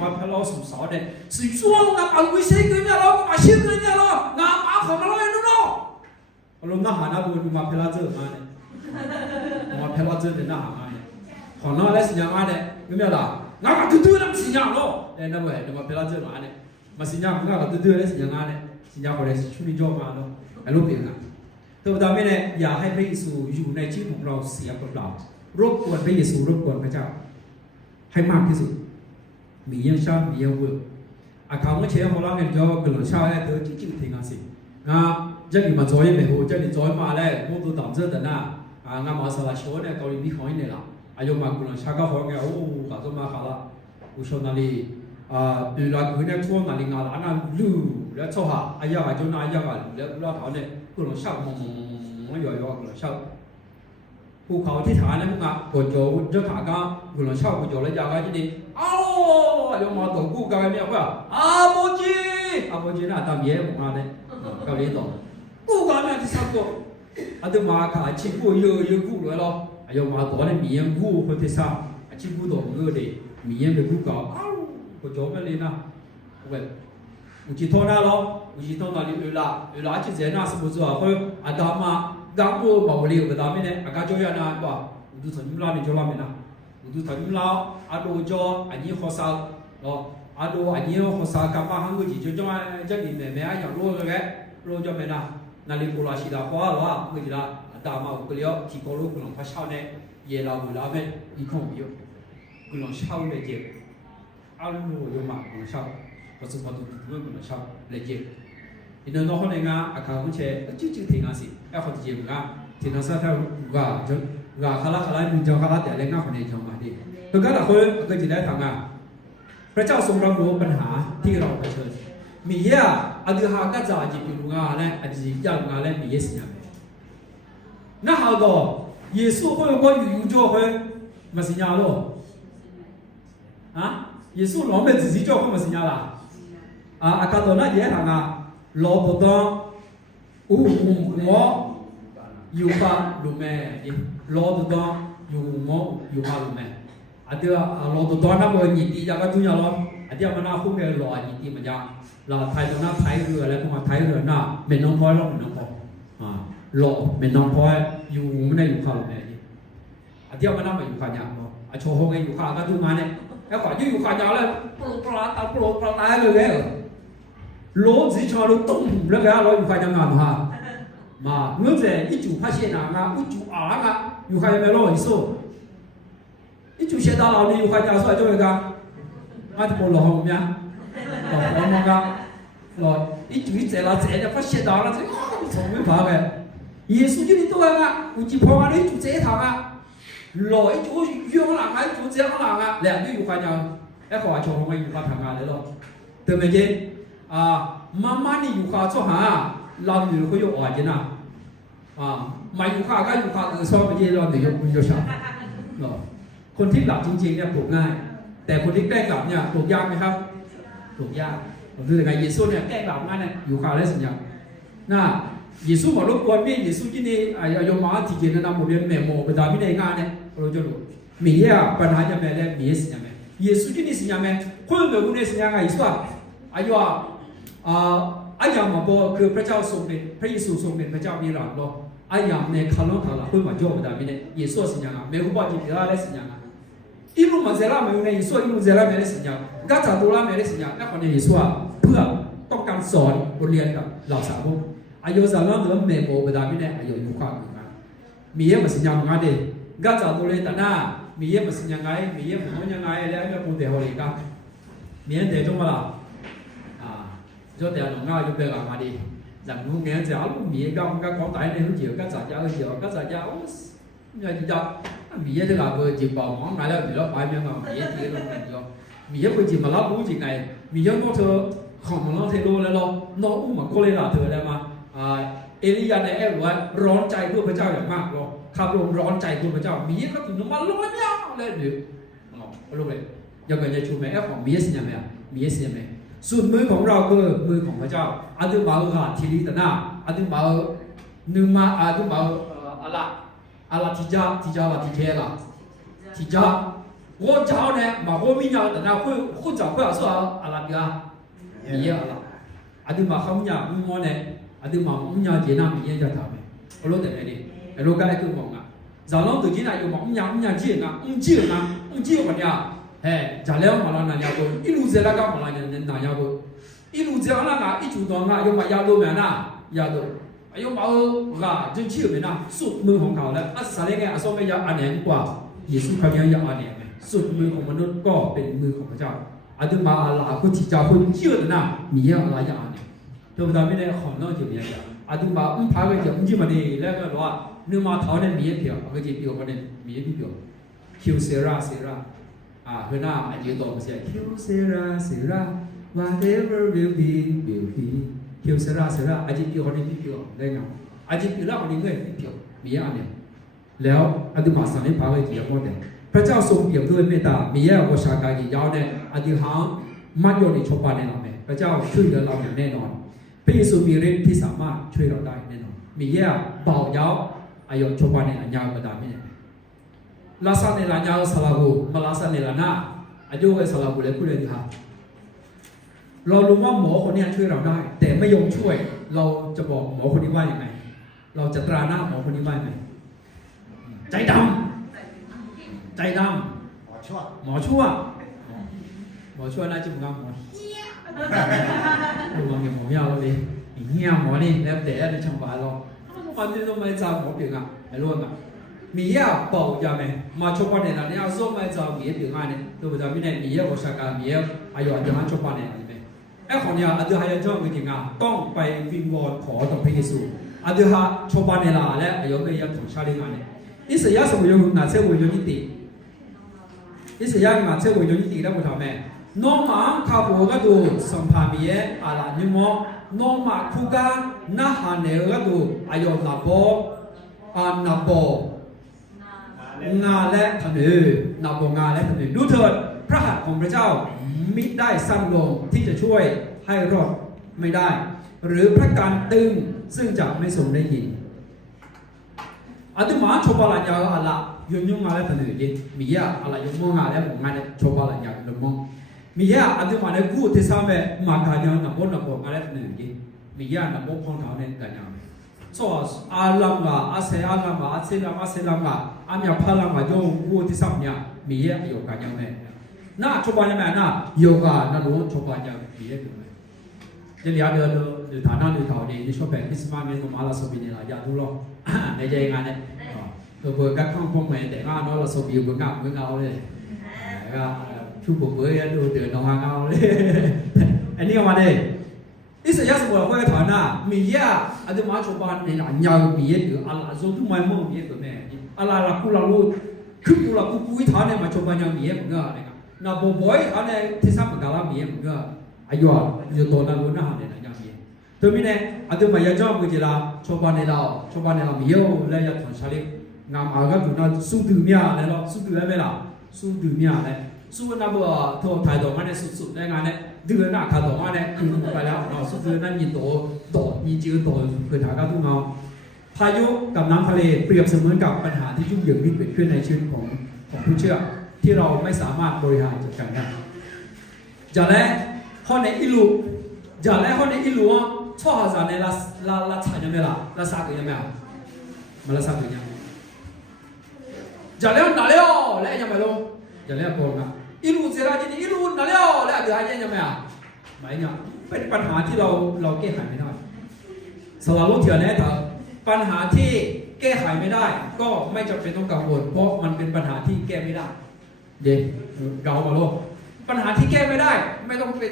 มาพเราสุดสอเนี่ยสิ่งส่วนเราเอาวิเศษเกินเนี่ยเรามาชิมเกินเนี่ยเรางามาของเราเนี่ยเนาะเราหน้าหาหน้าบุญมาเพลาเจอมาเนี่ยมาเพลาเจอเนี่ยหน้าหามาเนี่ยของเราแล้วสิ่งอย่างมาเนี่ยรู้ไหมล่ะงามาตื้อๆนั่นสิ่งอย่างเราเนี่ยนั่นเว้ยมาเพลาเจอมาเนี่ยมาสิ่งอย่างงามาตื้อๆแล้วสิ่งอย่างมาเนี่ยสิ่งอย่างอะไรช่วยจ่อมาเนาะไอ้ลูกเองนะตัวดาไม่เนี่ยอย่าให้พระเยซูอยู่ในชีวิตของเราเสียเปล่าๆรบกวนพระเยซูรบกวนพระเจ้าให้มากที่สุดมีเยอะชามีเยอะเวอร์อาคำว่าเชื่อของเราเนี่ยจะกลุ่มชาเนี่ยเธอจริงๆถึงอ่ะสิจะมีมาจอยไม่หัวจะมีจอยมาแล้วพวกตัวต่ำเจอแต่น่ะงามาสลาโชเนี่ยเกาหลีมีของนี่แหละอายุมากลุ่มชาก็หัวเงี้ยโอ้กาตัวมาขาละอุชนาลีดูแลคือเนี่ยช่วงนาฬิกาล้านนั่นลู่แล้วช่วงหาอายะกับจนอายะกับแล้วเราถามเนี่ยกลุ่มชามองย่อยๆกลุ่มชาภูเขาที่ฐานนั้นก็ปวดโจเจ้าขาก็กลุ่มชาปวดโจแล้วยาก็ที่นี่อ้าวอายุมาตัวกู้กันเนี่ยว่าโมจิน่ะตามเย่ผมมาเนี่ยเกาหลีต่อกู้กันเนี่ยที่สักตัวอาตมาขาชิกู้เยอะกู้เลยหรออายุมาตัวเนี่ยมีอย่างกู้คนที่สักชิกู้ตัวเงือเดมีอย่างเป็นกู้กันอ้าวปวดโจไม่เลยนะเว้ยอุจิโตน่ะหรออุจิโตน่ะลิเวลาที่เจน่ะสมมุติว่าเขาอาตมา刚不把我留个大面呢，阿家教育呢，吧，我就从你那里教那面呢，我ดูถอยเราอาดูจออันนี้ข้อสาวเราอาดูอันนี้ข้อสาวกับมาหังกุจิจะจะดีแม่อย่างรู้เลยรู้จะไม่นะนาฬิกาชิดาเพราะว่าเมื่อกี้ละตามมากุเลียวที่เขารู้กุลงพระเช้าเนี่ยเยลาบุลาเมอีกคนเดียวกุลงเช้าเลยเจ็บอาลูยมากุลเช้าก็สุภาพตุกุลงเช้าเลยเจ็บอีนั่นน้องคนนึงอ่ะอาการมันเช่จู่ๆทิ้งอ่ะสิไอ้คนที่เจ็บอ่ะที่นั่นซะถ้าว่าจนว่าขลังมึงจะขลังแต่เรื่องคนนี้จังมาดิแล้วก็หลายคนก็จะได้ทำงานพระเจ้าทรงรับรู้ปัญหาที่เราเผชิญมีเยอะอดีตหากจะจีบลุงอะไรอดีตยากงานอะไรมีเยอะสิ่งอย่างนี้น่าหาดอเยซูคนก็อยู่จ่อคนมาสิ่งอย่างหรอฮะเยซูหลอมเป็นสิ่งจ่อคนมาสิ่งอย่างละอาการตัวนั้นเยอะทางอ่ะรอบุตรหัวอยู่กับลุงแม่รอบุตรอยู่หม้ออยู่กับลุงแม่อาเดียวรอบุตรนั่งบนหินที่จะก็ทุ่งยาล้ออาเดียวมันน่าคุ้มเลยรอหินที่มันจะเราไทยตรงนั้นไทยเรือแล้วพวกมันไทยเรือหน้าเมนน้องพลอยรอเมนน้องพลอยรอเมนน้องพลอยอยู่ไม่ได้อยู่ข้าวลุงแม่อาเดียวมันน่ามาอยู่ข้าวยาอาโชว์ห้องอยู่ข้าวก็ทุ่งมาเนี่ยแล้วก่อนอยู่ข้าวยาแล้วโปรปลาตายเลยโลจิชอลุตุ้มแล้วก็เราอยู่ข้าวยางานมาเมื่อแต่一组发现啊，一组啊，有看有没有老一手？一组写到老你有看家说做一个，我就不老红咩？老红么个？老一组一在那在那发现到了，这从没怕嘅。耶稣就你多啊，有几破啊，你组这堂啊，老一组用人啊，一组这样人啊，两就有看家，一话从我有看堂啊嚟咯，對唔對？慢慢你有看做下。เราอยู่ก็อยู่อ่อนจีน่ะมาอยู่ข้าก็อยู่ข้าชอบไปยี่เราเดี๋ยวอยู่ช้าคนที่หลับจริงๆเนี่ยปลูกง่ายแต่คนที่แกล้งหลับเนี่ยปลูกยากไหมครับปลูกยากผมดูยังไงเยซูเนี่ยแกล้งหลับง่ายเนี่ยอยู่ข้าได้สัญญาน่ะเยซูบอกรบกวนพี่เยซูที่นี่โยมมาที่เจนนะผมเรียนแม่โมไปตามไม่ได้ง่ายเนี่ยเราจะรู้มีอ่ะปัญหาจะแม่ได้มีสัญญาไหมเยซูที่นี่สัญญาไหมคนเดียวคนนี้สัญญาไงสุดอายุอายามมาบอกคือพระเจ้าทรงเป็นพระเยซูทรงเป็นพระเจ้ามีหลักหรออายามเนี่ยขันล้อขันละเพื่อมาโยมดามิเนี่ยเยซูสัญญาเมฆุบาจิพิราได้สัญญาอิรุมาเซราเมฆเนี่ยเยซูอิรุเซราเมฆได้สัญญากัจจาตุลาเมฆได้สัญญาและคนในเยซูเพื่อต้องการสอนบทเรียนกับเหล่าสาวกอายุสามล้านเดือนเมฆุบามิเนี่ยอายุอยู่ข้างกันมีเยอะมาสัญญาของอะไรกัจจาตุเลตนามีเยอะมาสัญญาไงมีเยอะมาสัญญาไงแล้วเนี่ยพูดเดี๋ยวเลยกันมีอันเดียวจงมาละcho tiền nó ngay cho việc mà đi rằng nó nghe giáo mía công các con tại đây nó chịu các xã giáo nhà gì đó mía thì là vừa chịu vào món này là bị nó phải nhưng mà mía thì nó mía vừa chịu mà lắp bút chuyện này mía nó thừa không mà nó thay đô lên lo nó cũng mà cô lên là thừa đây mà Elia này em nói rón chạy của พระเจ้าอย่างมากหรอขับลงร้อนใจcủa พระเจ้ามีก็ถึงน้ำมันร้อนยาวเลยหรือรู้เลยยังไงจะชูแม่ของมีสิ่งไหมมีสิ่งไหมส่วนมือของเราคือมือของพระเจ้าอาดุบาลทีลิตนาอาดุบาลนึมาอาดุบาลอะไรที่จ้าว่าที่เทล่ะที่จ้าว่าเจ้าเนี่ยมาว่ามีอย่างแต่เราคุณเจ้าคุณเอาอะไรกันมีอะไรอาดุมาเขามีอย่างมีเนี่ยอาดุมามีอย่างเจน่ามีอย่างจะทำไหมรู้แต่ไหนดิรู้กันได้คือมองอ่ะจากนั้นตัวจีน่าอยู่มีอย่างเจน่าเจวันเนี้ยจะเลี้ยงมาแล้วนายาบุอีลูเซล่าก็มาแล้วนายาบุอีลูเซล่าก็อีจุดตอนนั้นยมายาดูเหมือนน่ะยาดูยมเอาก็จนชื่อเหมือนน่ะสุดมือของเขาแล้วอัศจรรย์ไงอัศจรรย์ยาอันนี้กว่าเยซูเขาเนี่ยยาอันนี้ไงสุดมือของมนุษย์ก็เป็นมือของพระเจ้าอาดุมาอัลลาห์ผู้ที่จะคนเชื่อน่ะมีอะไรยาอันนี้ตัวเราไม่ได้ของนอกจากนี้อาดุมาพาไปจะไม่มาดีแล้วก็ว่าเนื้อมาเท่านั้นมีเดียวก็จะเดียวกันเนี่ยมีเดียวคิวเซราเพื่อนอาจจะตอบมาเสียคิวเซรา whatever will beคิวเซราอาจจะเกี่ยวกับนี้เกี่ยวได้ไงอาจจะเกี่ยวกับนี้เกี่ยวมีอะไรเนี่ยแล้วอธิมาสันนิพพานเกี่ยวกับเนี่ยพระเจ้าทรงเปี่ยมด้วยเมตตามีอะไรวชาการยาวเนี่ยอธิหารมัดโยนิชปาในเราเนี่ยพระเจ้าช่วยเหลือเราอย่างแน่นอนพระเยซูมีฤทธิ์ที่สามารถช่วยเราได้แน่นอนมีอะไรเบายาวอายุชปาในอันยาวกระดาษไม่เนี่ยลาซาเนลาญาสลาบูมาลาซาเนลานาอายุไอ้สลาบูเลยพูดเลยดีครับเรารู้ว่าหมอคนนี้ช่วยเราได้แต่ไม่ยอมช่วยเราจะบอกหมอคนนี้ว่าอย่างไรเราจะตราหน้าหมอคนนี้ว่าอย่างไรใจดำ ชั่ว หมอชั่วหมอชั่วน่าจะมึงเอาหมอดูว่าเงี้ยหมอยาวเลยเงี้ยหมอนี่แล้วแต่อะไรช่างบ้านเราตอนนี้ต้องไม่จ้าหมอเปลี่ยนอ่ะไม่รู้อ่ะมีอ่ะเป่าจะไหมมาชกบ้านเนี่ยนะเนี่ยส่งไม่จ้ามีเปลี่ยนอ่ะเนี่ยตัวจะมีเนี่ยมีอ่ะก็สักการมีอ่ะอายุจะมาชกบ้านเนี่ยไหมไอ้คนเนี่ยอาจจะให้เจ้าจริงๆอ่ะต้องไปวิงวอนขอต่อพระเยซูอาจจะหาชกบ้านเนี่ยละและอายุไม่ยังถึงชาลิงานเนี่ยอิสยาห์สมุยงนาเซวุยงนิติอิสยาห์นาเซวุยงนิติแล้วกูทำไงน้องมาข้าวบัวก็ดูสัมภาระมีอะไรนี่มั้งน้องมาคู่กันน่าหันเนี่ยก็ดูอายุนับโบนับโบงาและถนนนับโบงาและถนนดูเถิดพระหัตถ์ของพระเจ้ามิได้สั้นลงที่จะช่วยให้รอดไม่ได้หรือพระการตึงซึ่งจะไม่ทรงได้ยินอาตุมาชอบอะไรอย่างอะไรยุ่งอะไรถนนยี่มีอะอะไรยุ่งอะไรผมงานเนี่ยชอบอะไรอย่างเรื่องมีอะอาตุมาเนี่ยกูที่สามเอ็มาการยังนับโบอะไรถนนยี่มีอะนับโบพ้องเท้าเนี่ยกันยังส่วนอาลัมกะอาเซอาลัมกะอาเซลัมกะอามีพลังกะโยกูที่สามเนี่ยมีอะโยกันยังเนี่ยน่าชอบอะไรไหมน่าโยกะน่ารู้ชอบอะไรยังมีอะอยู่ไหมเดี๋ยวเดี๋ยวฐานะเดี๋ยวเท่านี้ที่ชอบแบบคริสต์มาสเนี่ยก็มาลาสบินเนี่ยอยากดูหรอในใจงานเนี่ยตัวเบอร์กัดข้างพวกแม่แต่งานเนาะลาสบินเบอร์งับเบอร์เงาเลยก็ชุดผมเบอร์ดูเดือดน้องเงาเลยอันนี้ก็มาเลยอิสยาห์สมุทรเขาฐานะมีเยอะอาจจะมาชาวบ้านเนี่ยยาวมีเยอะอยู่อะไรส่วนทุกไม่มั่งมีเยอะตัวแม่อะไรละกูละรู้คือกูละกูวิถาเนี่ยมาชาวบ้านยังมีเยอะเหมือนกันนะครับน่ะบ่อยอันนี้ที่สามกับเรามีเยอะเหมือนกันอายุอยู่ตัวนั้นรู้นะเนี่ยยังมีตัวนี้เนี่ยอาจจะมาย้อนไปทีละชาวบ้านเนี่ยเรามีเยอะแล้วจะทำชาลิงามอาก็ดูนะสู้ดื้อเนี่ยเลยเนาะสู้ดื้อไหมล่ะสู้ดื้อเนี่ยเลยสู้นะบ่ทั่วไทยตัวมันเนี่ยสุดๆได้งานเนี่ยดื้อหน้าขาตัวมันเนี่ยไปแล้วเนาะสู้ดื้อนั่นยินโตยินจื้อโตเพื่อหาก็ต้องเอาพายุกับน้ำทะเลเปรียบเสมือนกับปัญหาที่ยุ่งเหยิงที่เกิดขึ้นในชีวิตของผู้เชื่อที่เราไม่สามารถบริหารจัดการได้จากนั้นข้อในอิลูจากนั้นข้อในอิลูอ่ะชอบจากในละชายยังไม่ละละสากันยังไม่มาละสากันยังจากนั้น哪了แล้วยังไม่ลงจากนั้นบอกนะอิลูเสียจริงอิลู哪了แล้วเดี๋ยวยังไม่ไม่เนี่ยเป็นปัญหาที่เราแก้ไขไม่ได้สำหรับลูกเถื่อนเนี่ยถ้าปัญหาที่แก้ไขไม่ได้ก็ไม่จำเป็นต้องกังวลเพราะมันเป็นปัญหาที่แก้ไม่ได้เด็กเกามาโลกปัญหาที่แก้ไม่ได้ไม่จำเป็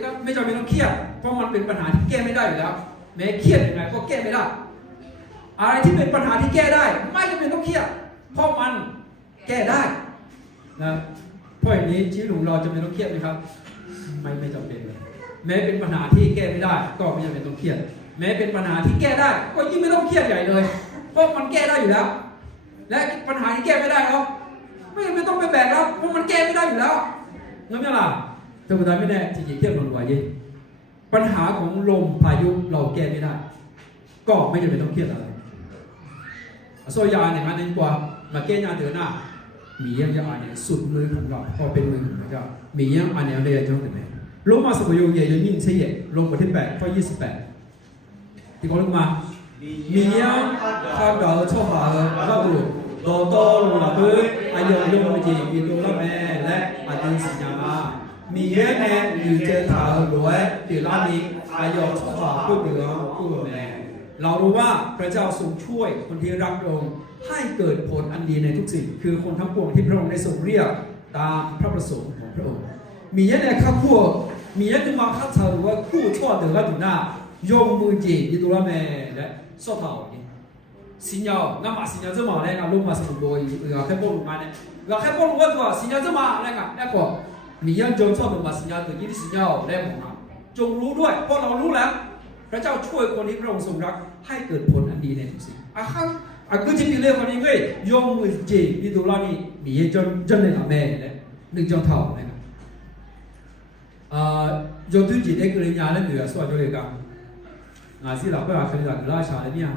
นต้องเครียดเพราะมันเป็นปัญหาที่แก้ไม่ได้อยู่แล้วแม้เครียดยังไงก็แก้ไม่ได้อะไรที่เป็นปัญหาที่แก้ได้ไม่จำเป็นต้องเครียดเพราะมันแก้ได้นะเพราะอย่างนี้ชีวิตของเราจะไม่ต้องเครียดไหมครับไม่จำเป็นเลยแม้เป็นปัญหาที่แก้ไม่ได้ก็ไม่จำเป็นต้องเครียดแม้เป็นปัญหาที่แก้ได้ก็ยิ่งไม่ต้องเครียดใหญ่เลยเพราะมันแก้ได้อยู่แล้วและปัญหาที่แก้ไม่ได้ก็ไม่ต้องไปแบกแล้วเพราะมันแก้ไม่ได้อยู่แล้วงั้นไม่ล่ะธรรมดาไม่แน่จริงๆเครียดมันไหวยิ่งปัญหาของลมพายุเราแก้ไม่ได้ก็ไม่จำเป็นต้องเครียดอะไรโซยาเนี่ยมันดีกว่ามาแก้ยาเดือนหน้ามียังจะอ่านเนี่ยสุดมือของเราพอเป็นมือของพระเจ้ามียังอ่านเนี่ยเรียนจังเลยลงมาสมุยเยยังยิ่งเสียลงบทที่8ข้อ28ที่เขาลงมามียังข้าวดาวชอบหาเราดูโตลงละพื้นอายุยงไม่จริงมีตัวละแม่และอาจจะสัญญามามีเยอะแน่อยู่เจอถารวยติลานีอายุชอบหาผู้เดือดผู้แม่เรารู้ว่าพระเจ้าทรงช่วยคนที่รักองค์ให้เกิดผลอันดีในทุกสิ่งคือคนทั้งปวงที่พระองค์ได้ทรงเรียกตามพระประสงค์ของพระองค์มีเยอะแน่ข้าพวกมีเยอะที่มาข้าเธอหรือว่าคู่ชั่วเดือดดูหน้ายงมือจีมีตัวละแม่และชอบหาสิญญางั้นมาสิญญาจะมาเลยงั้นลงมาสมุนโบยเราแค่บอกลงมาเนี่ยเราแค่บอกว่าตัวสิญญาจะมาอะไรกันแล้วก็มียังจงชอบลงมาสิญญาตัวยี่สิญญาแล้วผมนะจงรู้ด้วยเพราะเรารู้แล้วพระเจ้าช่วยคนที่พระองค์ทรงรักให้เกิดผลอันดีในทุกสิ่งคือจริงๆเรื่องนี้เว้ยยงมือจีมีตัวเรานี่มีจนในหลังแม่เลยหนึ่งจงเท่าเลยนะยงถึงจีได้กระยาและเหนือส่วนด้วยกันงานที่เราไปหาคนหลักราชาเนี่ย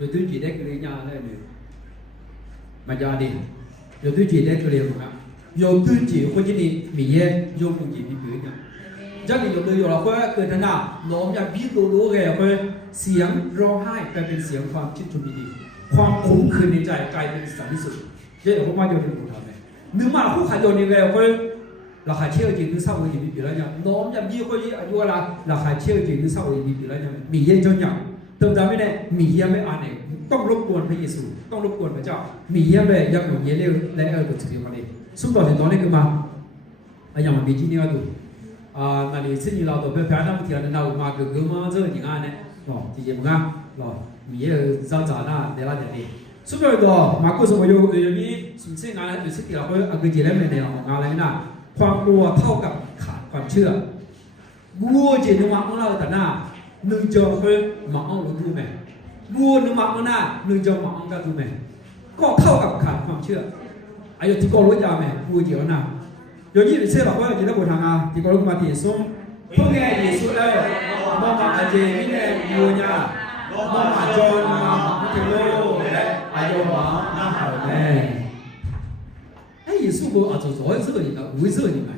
有对几代个人家来的，马家的，有对几代个人嘛，有对几或者你米耶有不几的个人家，这里有的有了会เกิดนะน้องอยากบีบตัวแกไปเสียงร้องไห้กลายเป็นเสียงความชื่นชมยินดีความขมขื่นในใจกลายเป็นสันติสุขเยอะผมว่าโยนถึงผมทำเลย นึกมาคู่ขายโยนยังไงก็ราคาเชี่ยวจริงนึกเศร้าจริงปีแล้วเนี่ยน้องจะมีคนยี่อายุอะไรราคาเชี่ยวจริงนึกเศร้าจริงปีแล้วเนี่ยมีเย็นจนอย่างเติมจำไม่ได้มีเยี่ยมไม่อ่านเนี่ยต้องรบกวนพระเยซูต้องรบกวนพระเจ้ามีเยี่ยมเลยยังหนุ่มเยี่ยมเลยและก็ถือมาเลยสุดต่อถึงตอนนี้ก็มาอย่างมันมีที่นี่ก็ดูนั่นนี่สิ่งที่เราตัวเป็นพระนามที่เรามาเกิดมาเจออย่างนั้นเนี่ยเนาะที่จะมึงอ่ะเนาะมีเยอะจ้าจ้าหน้าเดี๋ยวเราจะนี่สุดยอดตัวมาคุยสมัยอยู่นี้สิ่งที่งานอยู่สิ่งที่เราเป็นอังกฤษเล่มในของงานอะไรนะความกลัวเท่ากับขาดความเชื่อกลัวจีนมาของเราแต่หน้าหนึ่งจอเป็นมาเอารู้ดูไหมกลัวหนึ่งมาของหน้าหนึ่งจอมาเอาก็ดูไหมก็เท่ากับขาดความเชื่ออายุที่ก็รู้จักไหมกลัวเดียวนะ有一次老外记得不长啊，这个罗马提松，后面耶稣来，罗马阿姐明年有呢，罗马教嘛，不听喽，来，阿有嘛，那好嘞。哎，耶稣不啊，做这个人啊，为这个人来，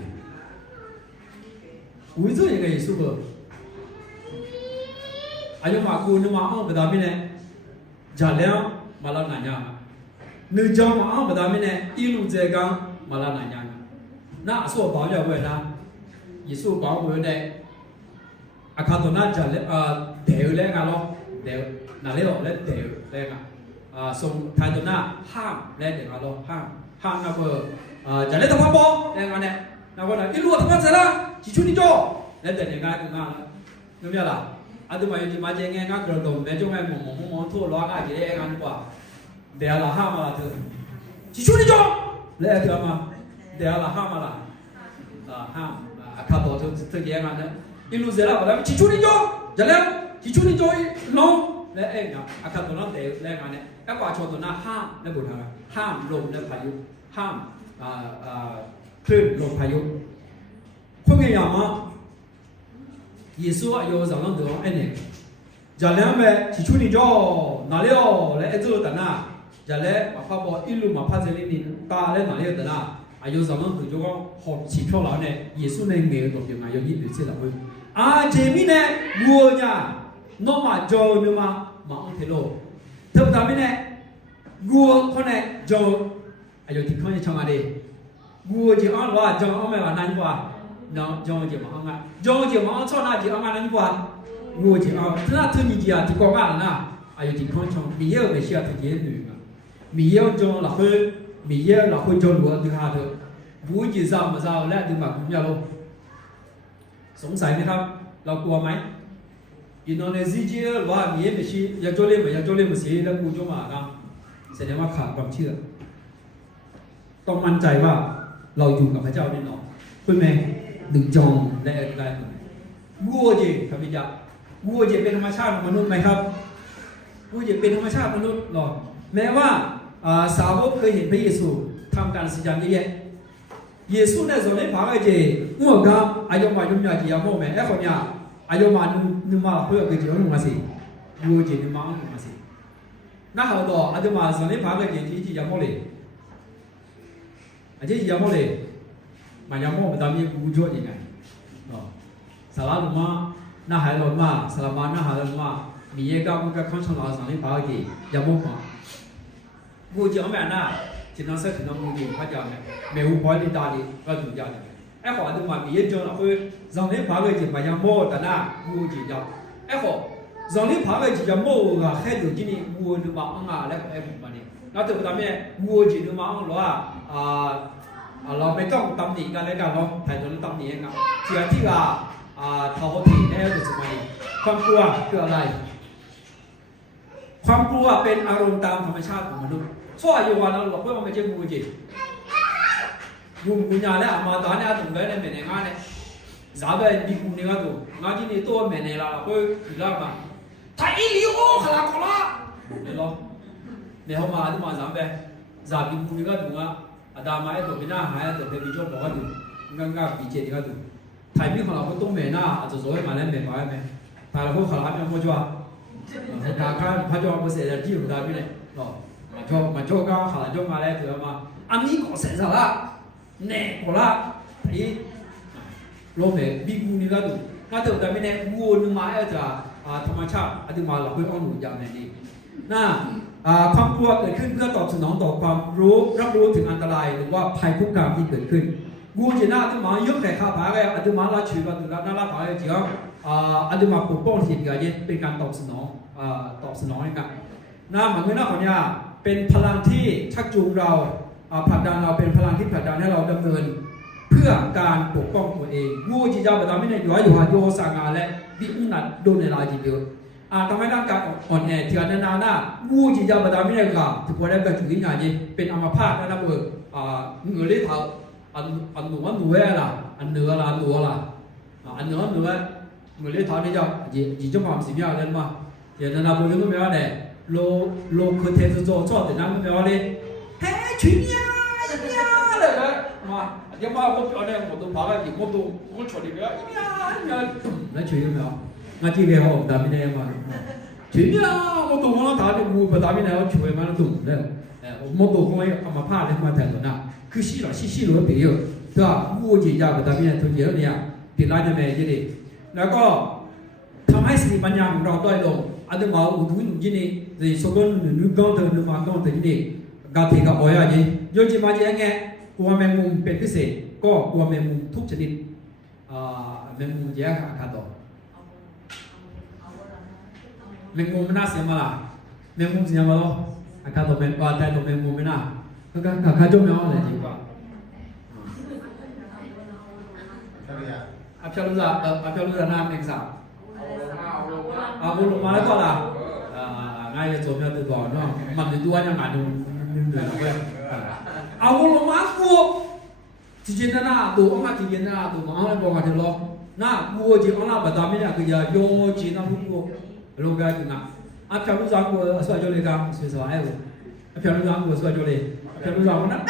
为这个人耶稣不，阿有嘛，古那嘛昂不达明呢，家两马拉南洋，你家嘛昂不达明呢，一路在讲马拉南洋。那说保了为呢，耶稣保为的，阿卡多那讲的เดวเลยกัน咯，เดวนั่นเลย咯，เดวเลยกันส่งไทยตัวน่ะห้ามเลยเดี๋ยวกัน咯，ห้าม那个จะเล่นทำพับบ่เลยกันเนี่ย那个呢一路ทำพับเสร็จแล้วจีชุนี่จ่อเลยเดี๋ยวกันกันนึกไม่ละอันตัวมาอยู่ที่มาเจงเงี้ยกันกระโดดแม่จงแม่มองทั่วร้อนกันจีเล่กันกว่าเดี๋ยวเราห้ามมาละเถอะจีชุนี่จ่อเลยเดี๋ยวมาเดี๋ยวเราห้ามมาละห้ามข้าตัวเธอแย่งกันนะอิลูเซล่าบอกแล้วชิชูนี่โจจะแล้วชิชูนี่โจน้องและเอ็งอ่ะข้าตัวนั้นเดี๋ยวแรงกันเนี่ยก็กว่าชนตัวนั้นห้ามและบุตรห้ามลมและพายุห้ามคลื่นลมพายุพวกนี้อย่างมั้งเยซูอายุสองนั้นเดี๋ยวเอ็งเนี่ยจะแล้วแม่ชิชูนี่โจนั่นเลยอ๋อและเอ็งตัวแต่น่ะจะแล้วมาพาบอกอิลูมาพาเจลินินตาและนั่นเลยแต่น่ะอายุสองนั้นคือว่าหอบฉีดเข้าแล้วเนี่ยเยซูในเมล์ตัวยังไงยังยิ่งดีเสียแล้วเจมี่เนี่ยวัวเนี่ยน้องมาโจนึมาอังเทโลเธอทำไม่เนี่ยวัวคนเนี่ยโจอายุที่เขาจะช่างอะไรวัวจะอ่านว่าโจอ่านไม่ว่านั่นกว่าน้องโจจะมาอ่านโจจะมาอ่านชอบน่าจะอ่านนั่นกว่าวัวจะอ่านถ้าเธอมีจีที่กองอ่านนะอายุที่เขาช่างมีเยอะไม่เชื่อที่เยอะหนึ่งมีเยอะโจหลักคือมีเยอะเราคุยจนหัวถึงหาเถอะบูจีซ่ามาซ่าและดึงมาคุ้มยาลงสงสัยไหมครับเรากลัวไหมอินโดนีเซียว่ามีไม่ใช่ยาโจเล่ไม่ยาโจเล่ไม่เสียแล้วกูจะมาครับแสดงว่าขาดความเชื่อต้องมั่นใจว่าเราอยู่กับพระเจ้าแน่นอนคุณแม่ดึงจองและอะไรบัวจีครับพี่จ๊ะบัวจีเป็นธรรมชาติของมนุษย์ไหมครับบัวจีเป็นธรรมชาติมนุษย์หรอแม้ว่าสาวกเคยเห็นพระเยซูทำการสิ่งอย่างนี้เยซูเนี่ยสอนให้พาไปเจงัวกับอายุมายุ่งยากจียามโมแม่คนเนี่ยอายุมาหนึ่งมาเพื่อไปเจอหนุ่มมาสิวัวเจหนึ่งมาหนุ่มมาสิน่าหาตัวอายุมาสอนให้พาไปเจจียามโมเลยอาจจะจียามโมเลยมายามโมมันทำให้กูจ่อยังไงสารลุมาน่าหายลุมาสารมาน่าหายลุมามีเอกามันก็ข้างช่องเราสอนให้พาไปเจยามโมมากูจะเอาแม่น่ะจินตนาการถึงน้องมูดีพัดยาแม่แม่หูพอยลิตาดีก็ถูกยาเลยไอ้ขออันนี้มามีเยอะจนอ่ะคือตอนนี้พาไปจิมายามโมแต่น่ะมูจียาไอ้ขอตอนนี้พาไปจิยามโมก็แค่ดูที่นี่มูนึกมาอังอาแล้วก็ไอ้บุญมาเนี่ยแล้วถึงตอนนี้มูจีนึกมาอังหรอว่าเราไม่ต้องตำหนิกันเลยกันเนาะถ่ายตัวนี้ตำหนิกันเชื่อที่ว่าท้าวผีแน่หรือสมัยความกลัวคืออะไรความกลัวเป็นอารมณ์ตามธรรมชาติของมนุษย์ช่วยอยู่วันเราหลอกเพื่อมันไม่ใช่งูจีงูกุญญาเนี่ยมาตอนนี้ตรงนี้เนี่ยเหม็นงานเนี่ยสาวแบบมีกุญญาตัวงานที่นี่ตัวเหม็นเนี่ยเราเพื่ออีกแล้วมาถ้าอีลิโอขลังขลังเนี่ยหรอเนี่ยเขามาที่มาสาวแบบสาวมีกุญญาตัวอ่ะอาดามาไอ้ตัวเป็นหน้าหายตัวเป็นวิจารณ์บอกว่าตัวงั้นปีเจดีก็ตัวไทยพี่ของเราก็ต้องเหม็นหน้าอาจจะสวยมาแล้วเหม็นไปไหมไทยเราก็ขลังไม่พอจ้ะถ้าการพระเจ้าไม่เสียที่อยู่ได้ไม่ได้หรอกมาโชว์ก็ขลังโชว์มาแล้วถือมาอันนี้ก็เสร็จแล้วแน่กว่าไอ้โลกเนี่ยบิ๊กมูนี่ก็ดูน่าจะแต่ไม่แน่วัวนึงมาอาจจะธรรมชาติอาจจะมาเราเพื่อเอาหนุนยามนี่ นะความกลัวเกิดขึ้นเพื่อตอบสนองต่อความรับรู้ถึงอันตรายหรือว่าภัยคุกคามที่เกิดขึ้นกูจะน่าจะมายกแต่ข้าพาแกอาจจะมาละชื่อว่าตัวน่าละพาแกเจียอาจจะมาปกป้องสิ่งอย่างนี้เป็นการตอบสนองให้กันนะเหมือนกันนะคนนี้เป็นพลังที่ชักจูงเราผลักดันเราเป็นพลังที่ผลักดันให้เราดำเนินเพื่อการปกป้องตัวเองกูจะจะแบบทำให้ในอยู่หาโยสังอาและดิอุนัดโดนในลายจีเดียวทำให้ร่างกายอ่อนแอเถื่อนนานๆนะกูจะจะแบบทำให้ในกาถึงวันแรกก็จุดนี้อย่างนี้เป็นอัมพาตนะเบอร์เงือเลี้ยเท้าอันหนูล่ะอันเนื้อล่ะอันเนื้อเงือเลี้ยเท้านี่จะยี่จุ่มความสิ่งอย่างนั้นมาเดี๋ยวนั้นเราพูดถึงไม่ว่าเนี่ยโลคือเทสโซชอบแต่นั้นไม่ว่าเลยเฮ้ยชิ้นยาเลยมาเดี๋ยวมาผมเอาเนี่ยผมต้องพาไปกินผมต้องชวนดีไปว่ายาแล้วชิ้นไม่เอางั้นที่เรียกเขาดามิเน่มาชิ้นยาผมต้องว่าถามดูมูดามิเน่เขาช่วยมาแล้วถูกเลยผมต้องคงเอามาพาเลยมาแทนตัวน่ะคือ细了เปรี้ยวใช่ป่ะมูจิยาแบบดามิเน่ทุกอย่างเนี่ยติดไล่จะไม่ยังดีแล้วก็ทำให้สติปัญญาของเราด้อยลงอาจจะมาอุดหุ่นยินดีในสกุลนึกก้อนเดินนึกมาก้อนเดินนี่กาเทกับอ้อยอย่างนี้โยจิมาจะยังไงกลัวแมงมุมเป็นพิเศษก็กลัวแมงมุมทุกชนิดแมงมุมเยอะค่ะต่อแมงมุมไม่น่าเสียมาละแมงมุมเสียมาแล้วอาการต่อแมงว่าแต่ต่อแมงมุมไม่น่าก็ข้าจมเอาอะไรจริงป่ะอาจารย์รู้จักน้ำเองสักบุรุษมาแล้วก็ล่ะง่ายจะจบแล้วตัวก่อนเนาะมันเป็นตัวยังไงดูเหนื่อยเลยบุรุษมากูที่จริงนะตัวองค์ที่จริงนะตัวมันอะไรบอกกันเถอะล้อนะกูจริงองค์น่ะแบบนี้เนี่ยคือจะโยจีนะพวกกูลงกันนะอาจารย์รู้จักกูสวัสดีครับสวัสดีอาจารย์รู้จักกูสวัสดีอาจารย์รู้จักกูนะ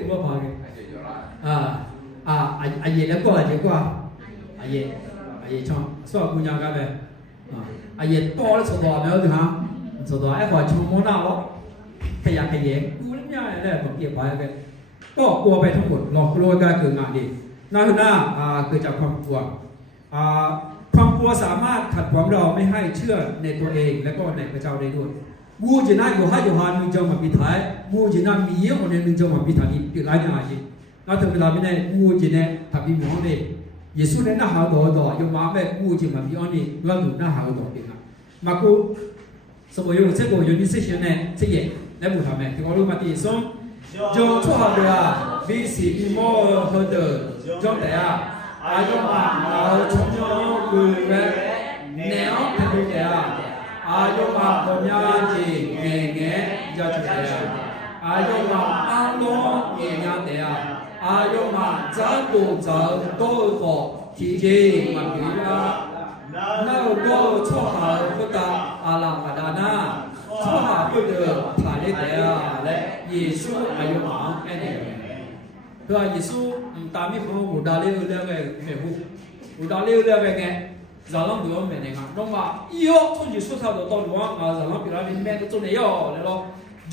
กูว่าพากันอาเย่แล้วก็อาเย่ก็อาเย่ช่องสวัสดีคุณยังกันเลยอาเย่ต่อแล้วสวัสดีแล้วถึงฮะสวัสดีไอ้ขวานช่องมองหน้าว่าขยันขยันกูนี่ยังไงเนี่ยผมเก็บไว้เลยก็กลัวไปทั้งหมดหลอกลวงการเกิดงานดีน่าคือหน้าเกิดจากความกลัวความกลัวสามารถขัดขวางเราไม่ให้เชื่อในตัวเองและก็ในพระเจ้าได้ด้วยกูจะน่าอยู่นึงจะมาพิธายกูจะน่ามีเยอะคนนึงจะมาพิธานี่ปิดไรอย่างไรน่าถึงเวลาไม่ได้กูจะเนี่ยทำพิมพ์เลยเยซูเนี่ยน่าหาต่อยมาแม่กูจะมาพิอันนี้เราดูน่าหาต่อเองมากูสมัยอยู่เช้ากูอยู่นี่เสียเนี่ยเสียแล้วบุตรทำไงที่เขารู้มาที่ส่งจงชั่วเดือวิสิบิโมเฮเดอจงแต่อายุมาเราชมยงกุลเวแนวที่ดูแก่อายุมาผมยาจีเงี้ยจะจุดเดียอายุมาอาโลเงี้ยเดียอายุมาจัดตัวจัดตัวก็ที่จริงมันดีละน่าก็ชั่วหาพุทธอาลังกดานาชั่วหาพุทธฐานเดียและเยซูอายุมาแค่นี้คือเยซูตามที่เขาอุดาเลี้ยเรื่องไงเหตุอุดาเลี้ยเรื่องไงจะลองดูว่าเป็นยังไงน้องว่าอีโอทุนจีสุดท้ายตัวหลวงจะลองพิจารณาแม่ก็ตัวนี้ย่อเลย咯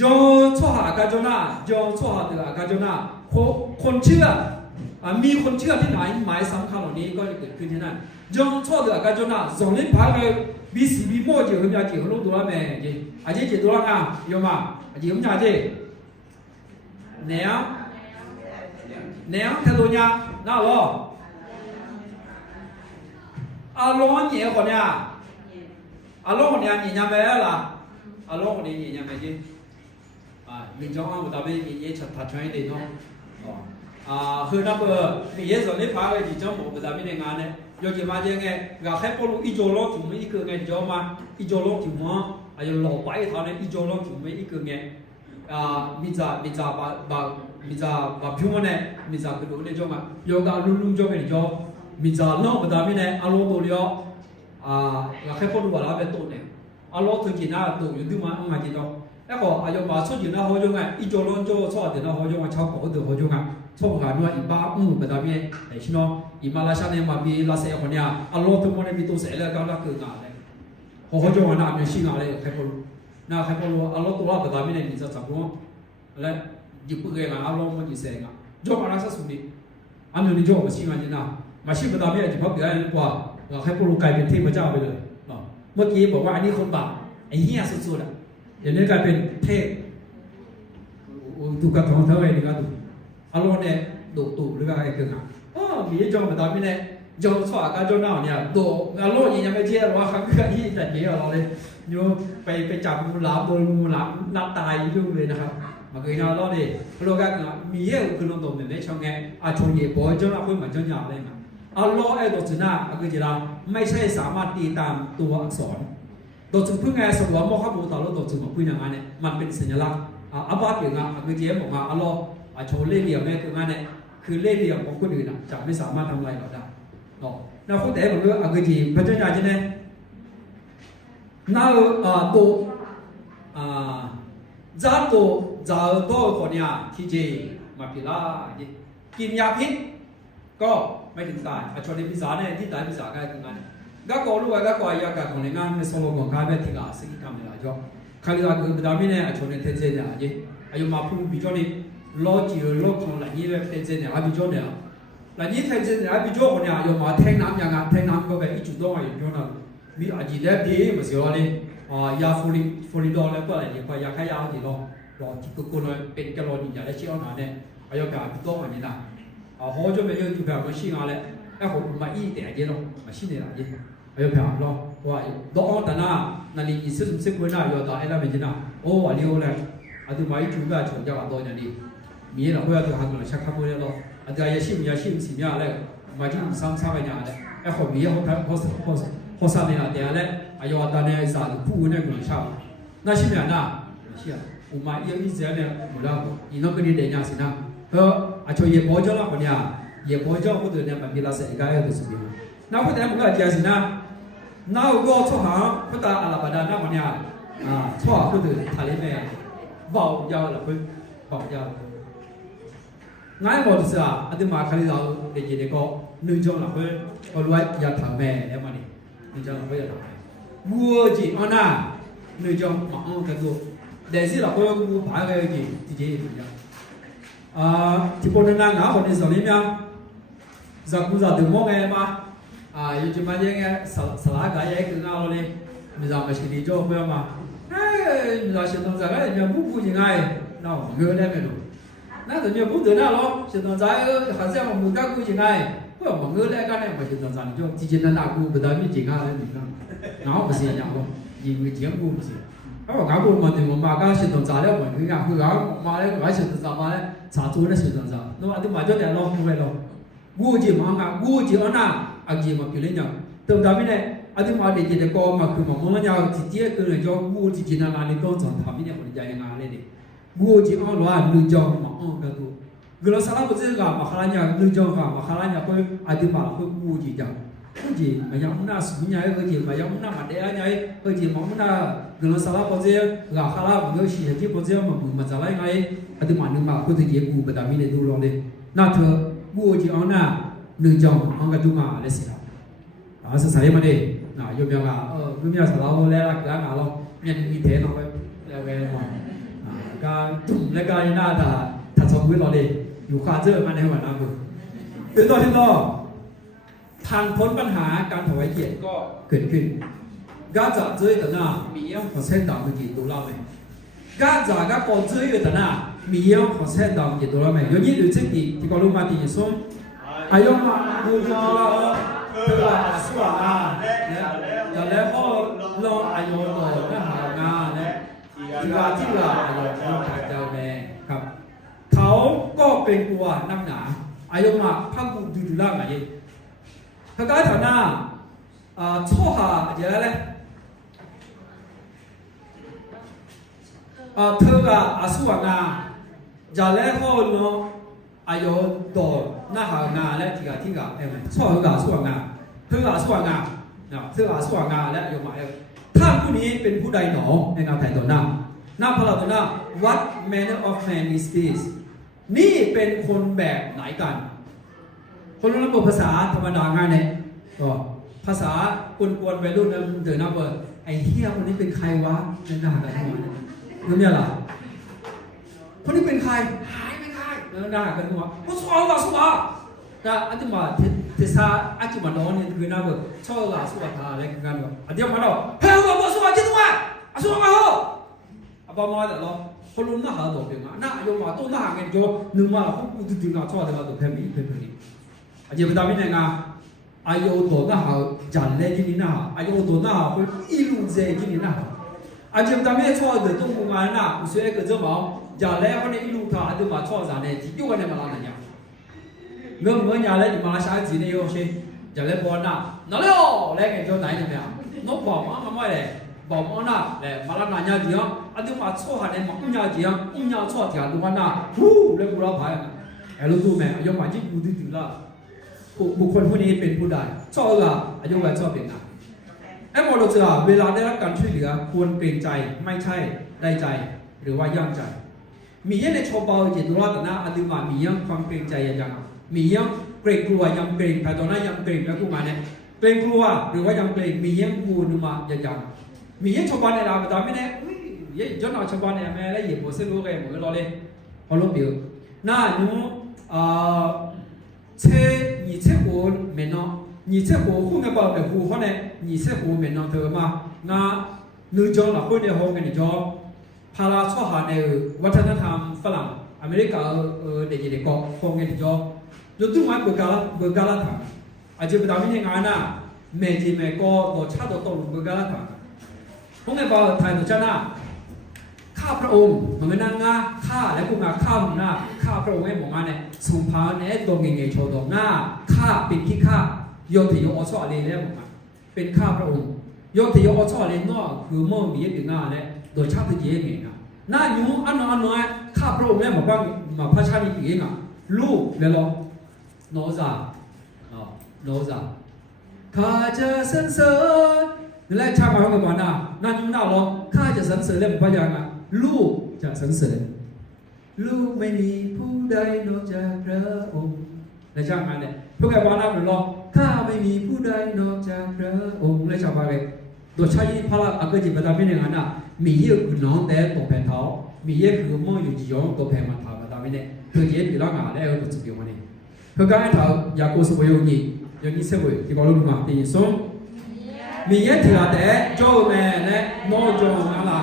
จงชั่วหากาจนาจงชั่วหาเดือกาจนาคนเชื่อมีคนเชื่อที่ไหนหมายสำคัญเหล่านี้ก็จะเกิดขึ้นที่นั่นจงชั่วเดือกาจนาส่งเล่นพายไปบีสีบีโม่จีเขาจะจีเขาลงตัวแม่จีอาจจะจีตัวละกันยอมมาจีเขาจะจีเนี่ยแค่ตัวเนี้ยน่าหรออารมณ์เนี่ยคนเนี้ยอารมณ์คนเนี้ยยิ่งยังไม่ละอารมณ์คนนี้ยิ่งยังไม่จี民众啊，我特别也出拍出一啲咯，去那个也是你拍嘅，民眾冇特別嘅眼咧，有時買隻嘅，牙黑菠蘿一做咯，做咩一個嘅做嘛，一做咯做麼，還有老白頭咧，一做咯做咩一個嘅，咪把票麼咧，咪就佢度咧做嘛，有個擼做嘅做，咪就攞唔特別咧，阿攞到了，牙黑菠蘿話那邊多咧，阿攞推薦啊，到有啲嘛，我係見到。一個阿用話出現啦，好種嘅，一做啷做錯點啦，好種嘅炒狗度好種嘅，錯下嗰一把唔得邊，係先咯，一馬拉下呢嘛邊拉些คนเนี่ย阿羅都冇呢邊都寫咧，咁啦佢牙咧，好種嘅嗱邊先牙咧，開鋪，嗱開鋪阿羅都啦，不得邊咧，你就怎講咧，一不嘅阿羅冇你寫嘅，做馬拉下處理，阿你做唔先嘅啫嗱，mà先不得邊就拍別人話，開鋪改變天唔จ้าไปเลยเมื่อกี้บอกว่าอันนี้คนบาป ไอ้เหี้ยสุดๆอ่ะเดี๋ยวนี้กลายเป็นเทพถูกกระทงเท่าไหร่นี่ก็ถูกอารมณ์เนี่ยดุหรือว่าไอ้เกินอ่ะมีจงมาตอนนี้เนี่ยจงสวากาจงน่าเนี่ยดุอารมณ์ยังไม่เชื่อว่าครั้งที่แต่เดี๋ยวเราเลยโยไปจับงูหลามโดนงูหลามนัดตายยุ่งเลยนะครับมาเกิดเราดิเราก็มีเยอะคือเราตรงนี้ช่องไงชงเย่ปอยจงเราคุยมาจงยาวเลยนะอัลลอฮ์ไอ้ตัวจีน่าคือจีราไม่ใช่สามารถตีตามตัวอักษรตัวจีพึ่งไงสมมติว่าข้าบูตาแล้วตัวจีมาคุยอย่างนั้นเนี่ยมันเป็นสัญลักษณ์อับบาสอย่างนั้นคือเจ๊บอกว่าอัลลอฮ์โชว์เล่ห์เหลี่ยมแม่คืองั้นเนี่ยคือเล่ห์เหลี่ยมของคนอื่นจะไม่สามารถทำอะไรเราได้เนาะแล้วคนแต่ผมก็คือจีพระเจ้าจีเนี่ยน่าตัวจ้าตัวคนเนี่ยที่จีมาพิลากินยาพิษก็ไม่ถึงตายชนในพิษาเนี่ยที่ตายพิษาก็คืองั้นก็กอรู้ว่าก็กอยากกับคนในงานในสโลกของการแบบที่กาสิ่งที่ทำในหลายจ่อใครก็คือดามิเนี่ยชนในเทเจเนี่ยอายุมาพูดบิจนี่ล้อจีล้อของหลายยี่แบบเทเจเนี่ยบิจเนี่ยหลายยี่เทเจเนี่ยบิจคนเนี่ยอายุมาแทงน้ำอย่างงั้นแทงน้ำก็แบบอีจุดต้องอายุย้อนนั้นมีอาจีเล็บดีมาเสียเลยยาฟูริดอลแล้วก็อะไรเนี่ยพอยาขยาวจีล้อที่กูคนเป็นกะโลนี่อย่าได้เชี่ยวหนาเนี่ยอายุแบบบิจอันนี้นะ好久没有就表个信号嘞，哎，我买一点点咯，买新的啦，还有表咯，哇，到我等啊，那你意思是什么呢？要到那边去呐？哦，我溜嘞，就买一株个从家多年的，米了，我要到韩国来吃卡布的咯，就也信什么嘞？买就三个年嘞，哎，好米好三年了，点嘞，哎呦，到那啥子布那个吃，那什么呢？是啊，我买一直呢，不了，你那个你人家是呐。cho ye bojo la punya ye bojo ko de ne ma bila se ga yo su bi na ko de mo ga ja sin na na go cho ha ko ta ala bada na punya cho ko de ta le me bao yao la ko bao yao ngai mo de sa ati ma khali da de ji de ko nu jo la ko lo ya tha me le ma ni nu jo la ko ya tha wo ji ona nu jo ma on ka do de si la ko wo ba ga ji ji jiที่ปนนางหาคนในสมัยนี้จากกูจะถึงมองไงมาอยู่ที่มันยังไงสลากายคือเงาเลยมีจากมาชิลิโจ้เพื่อมามีจากเชิญตรงจากอะไรมีผู้ยังไงน้องเงินได้ไหมดูนั่นแต่มีผู้เดินหน้าหรอเชิญตรงจากหาเสียงมึงก็กูยังไงเพื่อมึงเงินได้กันเนี่ยมาเชิญตรงจากนี่จริงๆนั่นหน้ากูไม่ได้มีจริงอะไรนี่นะน้องไม่เสียอย่างก็ยิงไปเถียงกูไม่เสียเพราะว่ากูมันถึงมันมาก็เชิญตรงจากแล้วเหมือนกันคือเขามาแล้วก็เชิญตรงจากมาแล้ว查做的时阵啥，那么就买咗点老虎来咯。我就忙啊，我就安那，就嘛叫人讲，等到面呢，就嘛你这个高嘛，佢嘛冇人要直接跟人讲，我就只能拿你讲从他面呢，我哋家人拿来的，我就按乱你讲嘛按个多，佢老沙拉不知个嘛哈拉伢你讲个嘛哈拉伢佢就嘛佢我就讲，我就嘛要那什么伢，佢就嘛要那嘛的伢，佢就嘛那佢老沙拉不知个哈拉不有事，就不知嘛咋来伢。ada mana mak aku tu je aku bertami le dulu le. Nak tu aku je ana nujang angkat tu mak le sila. Sesuai mana? Nah, yo biar yo biar selalu le lah kan kalau yang ini teh nak le le mak. Kan tum le kan ina ta chong kui lo le. อยู่คาเจอมาในวันนั้นเป็นตัวที่ต่อทางพ้นปัญหาการถวายเกียรติก็เกิดขึ้นกาจะเจอแต่หน้ามีเยี่ยมของเส้นดาวเมื่อกี้ตัวเราไหมกาจะก็ก่อนเจอแต่หน้ามีเยี่ยมของเส้นดาวเมื่อกี้ตัวเราไหมอย่างนี้หรือเช่นนี้ที่ก็รู้มาที่ยิ่งส่งอายุมาดูจอเธอว่าสว่างเนี่ยแต่แล้วก็ลองอายุต่อหน้าหางานเนี่ยที่ว่าอายุของเจ้าแม่ครับเขาก็เป็นกลัวนักหนาอายุมาพังกูดูดูล่างอะไรถ้าการฐานะช่อหาอะไรเธอกับอาสุวรรณาจะแล้วก็เนาะอายุต่อหน้าหางานและที่กับช่อกับอาสุวรรณาเธอกับอาสุวรรณาเธอกับอาสุวรรณาและอายุมาท่านผู้นี้เป็นผู้ใดหนอในงานแต่งตัวหน้าพระเราตัวหน้า What manner of man is this นี่เป็นคนแบบไหนกันคนรู้ระบบภาษาธรรมดาง่ายเนี่ยก็ภาษากวนๆไปรุ่นนั้นเดินหน้าเปิดไอ้เหี้ยคนนี้เป็นใครวะในหน้ากันทั้งวันรู้ไหมล่ะคนนี้เป็นใครหายไม่ได้หน้ากันทั้งวันก็สวะสวะแต่อันที่มาเทศาอันที่มาโดนเนี่ยคือหน้าเปิดชอบละสวะท่าอะไรกันก็อันเดียวมาเราเฮ้ยว่าสวะจริงวะ อาสุมาเหรออาบามาเดี๋ยวเราคนรุ่นน่าหาตัวเป็นอ่ะน่าโยมาตัวน่าหาเงินโยนึกว่าเขาพูดถึงอ่ะชอบแต่ว่าตัวแพมีเป็นคนนี้อาจจะเป็นตามนี้ไงอายุตัวน่าหาจันเล่ที่นี่น่าอายุตัวน่าหาคนอีลูเจที่นี่น่าอาจจะเป็นตามนี้ชอบแต่ตัวงานน่ะอุตส่าห์ก็จะมาจันเล่คนนี้อีลูท่าอาจจะมาชอบจันเล่ที่อยู่กันในมาลาเนี่ยเมื่อญาเล่ที่มาชาจีเนี่ยโยเช่จันเล่บอลน่ะนั่นเลยอ๋อเล่กันจนไหนเนี่ยนกบอกมาไม่เลยบอกมาน่ะเลยมาลานาญาจีอ่ะอาจจะมาชอบหาเนี่ยมาอุ้งญาจีอ่ะอุ้งญาชอบที่อ่ะดูว่าน่ะฮู้เลยกูรับไปไอ้ลูกดูแม่ยอมมาจีกูดูละบุคคลผู้นี้เป็นผู้ใดชอบละอายุวัยชอบเป็นนะไอ้หมอเราจะเวลาได้รับการช่วยเหลือควรเกรงใจไม่ใช่ได้ใจหรือว่าย่างใจมีเยอะในชาวบ้านจิตรอดแต่หน้าอดีมามียังความเกรงใจยังมียังเกรงกลัวยังเกรงแต่ตอนนั้นยังเกรงแล้วกูมาเนี่ยเกรงกลัวหรือว่ายังเกรงมียังกูนึกมายังมียังชาวบ้านในเราแต่ไม่แน่ยังย้อนเอาชาวบ้านในแม่แล้วเหยียบหัวเส้นลูกเองเหมือนเราเลยพอลบเดียวหน้าหนูเช่ยี่เช่หัวเมนอยี่เช่หัวคู่กับแบบหัวเขาเนี่ยยี่เช่หัวเมนอเธอมาน้านึกจงหลับคนเดียวห้องกันนี่จอพาราชอบหาในวัฒนธรรมฝรั่งอเมริกาเด็กๆก็ห้องกันนี่จอยกตัวอย่างเบอร์กาลาถาอาจจะเป็นตามที่งานน่ะเมจิเมก็ตัวชาติตัวเบอร์กาลาถาห้องกันบอกไทยตัวชาติน่ะข้าพระองค์มันเป็นนางงาข้าและกูมาข้ามึงหน้าข้าพระองค์ให้หมองงานเนี่ยสมภารเนี่ยตัวเงี้ยโชว์ตัวหน้าข้าเป็นขี้ข้าโยติโยอชอเลยแล้วหมองงานเป็นข้าพระองค์โยติโยอชอเลยนอกคือมองมีเป็นงานเนี่ยโดยชาติเยี่ยมเองอ่ะหน้าอยู่อันน้อยข้าพระองค์เนี่ยบอกว่ามาพระชาติเองอ่ะลูกเวลาโนซาโนซาข้าจะสรรเสริญและชาติมาของกันนะนั่นอยู่หน้าเราข้าจะสรรเสริญแล้วพระยังอ่ะลูกจะสรรเสริญลูกไม่มีผู้ใดนอกจากพระองค์และชาติมาเนี่ยพวกแกบ้านเราหรอข้าไม่มีผู้ใดนอกจากพระองค์และชาวบ้านเลยโดยใช้พระอักจิปตาไม่เนี่ยนะมีเยอะคือน้องแต่ตัวแผ่นเท้ามีเยอะคือมองอยู่จียองตัวแผ่นมันเท้ามาตามไม่เนี่ยเพื่อเย็นอยู่แล้วงานแล้วตัวสุดยอดนี่เพื่อการให้เท้ายาโกสบโยนีอย่างนี้เสวยที่เขาลูกมาตีส่งมีเยอะที่ละแต่โจแม่และโนโจนั่นละ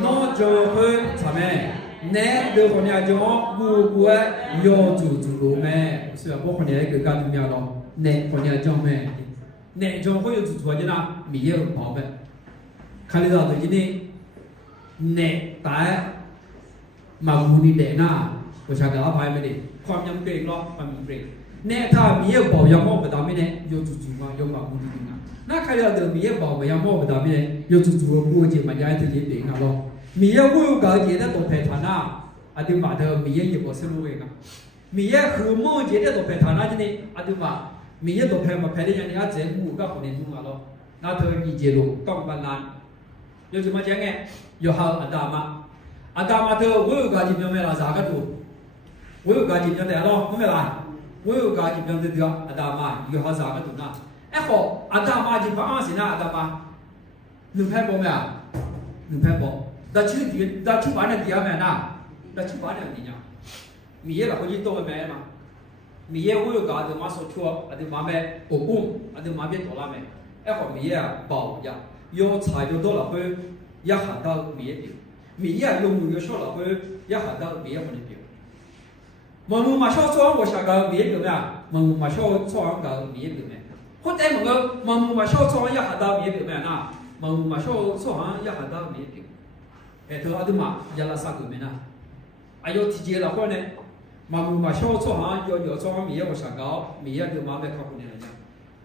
โนโจเพื่อทำไมเน่เดี๋ยวคนนี้จะกูโยจูแม่ส่วนพวกคนนี้คือการทำยาเราเน่คนนี้จะแม่เน่จะเขาอยู่จู่ๆจะนะมีเยอะพอไหมคาลิดาตัวนี้เน่ตายมาบูนี่เด่น่าประชาการพายไม่ได้ความยำเกรงหรอกความยำเกรงเน่ถ้ามีเยอะบอกยำมองไปตามไม่ได้โยจู่ๆมาโยมาบูนี่นะน่าคาลิดาตัวมีเยอะบอกไปยำมองไปตามไม่ได้โยจู่ๆบูจีมันย้ายตัวนี้เด่น่าหรอกมีเยอะกูอยู่กับเยอะตัวเพฐานะอดีมาเธอมีเยอะอยู่บนเส้นรู้เองอ่ะมีเยอะคือมองเยอะตัวเพฐานะที่นี่อดีมามีเยอะตัวเพมาเพได้ยังไงเจ๊กูก็คนนี้ดูมาหรอกน่าเธอมีเจลูต้องบรรลันโยจะมาแจ้งไงโยหาอดามาเธอกูอยู่กับจีบยังไม่ละจาก็ถูกกูอยู่กับจีบยังแต่เราไม่ละกูอยู่กับจีบยังเดียวอดามาโยหาจาก็ถูกนะเอ้ขออดามาจีบฟ้าสินะอดามาหนึ่งแพ้บ่ไหมอ่ะหนึ่งแพ้บ่ดัชชื่อบ้านเนี่ยดีอ่ะแม่น่ะดัชชื่อบ้านเนี่ยดีเนี่ยมีเยอะกับคนยี่โตแม่มามีเยอะกูอยู่กับอดีมาโซชัวอดีมาแม่อบอุ้มอดีมาเบี้ยตัวละแม่เอ้ขอมีเยอะเบาอย่างโยใช้โยตัวละเพื่อยักหันดาวมีเยอะมีเยอะโยมือโยชอบละเพื่อยักหันดาวมีเยอะคนเดียวมึงมาชอบซ้อมว่าชาการมีเยอะไหมมึงมาชอบซ้อมกับมีเยอะไหมคนใจมึงก็มึงมาชอบซ้อมยักหันดาวมีเยอะไหมนะมึงมาชอบซ้อมยักหันดาวมีเยอะเธออดีมายาลาสักกูไม่นะอายุที่เจริญแล้วเนี่ยมาบุมาชอบชอบหาโยชอบมีเยอะกว่าสักเขามีเยอะเดี๋ยวมาไม่เข้าคนนี้นะ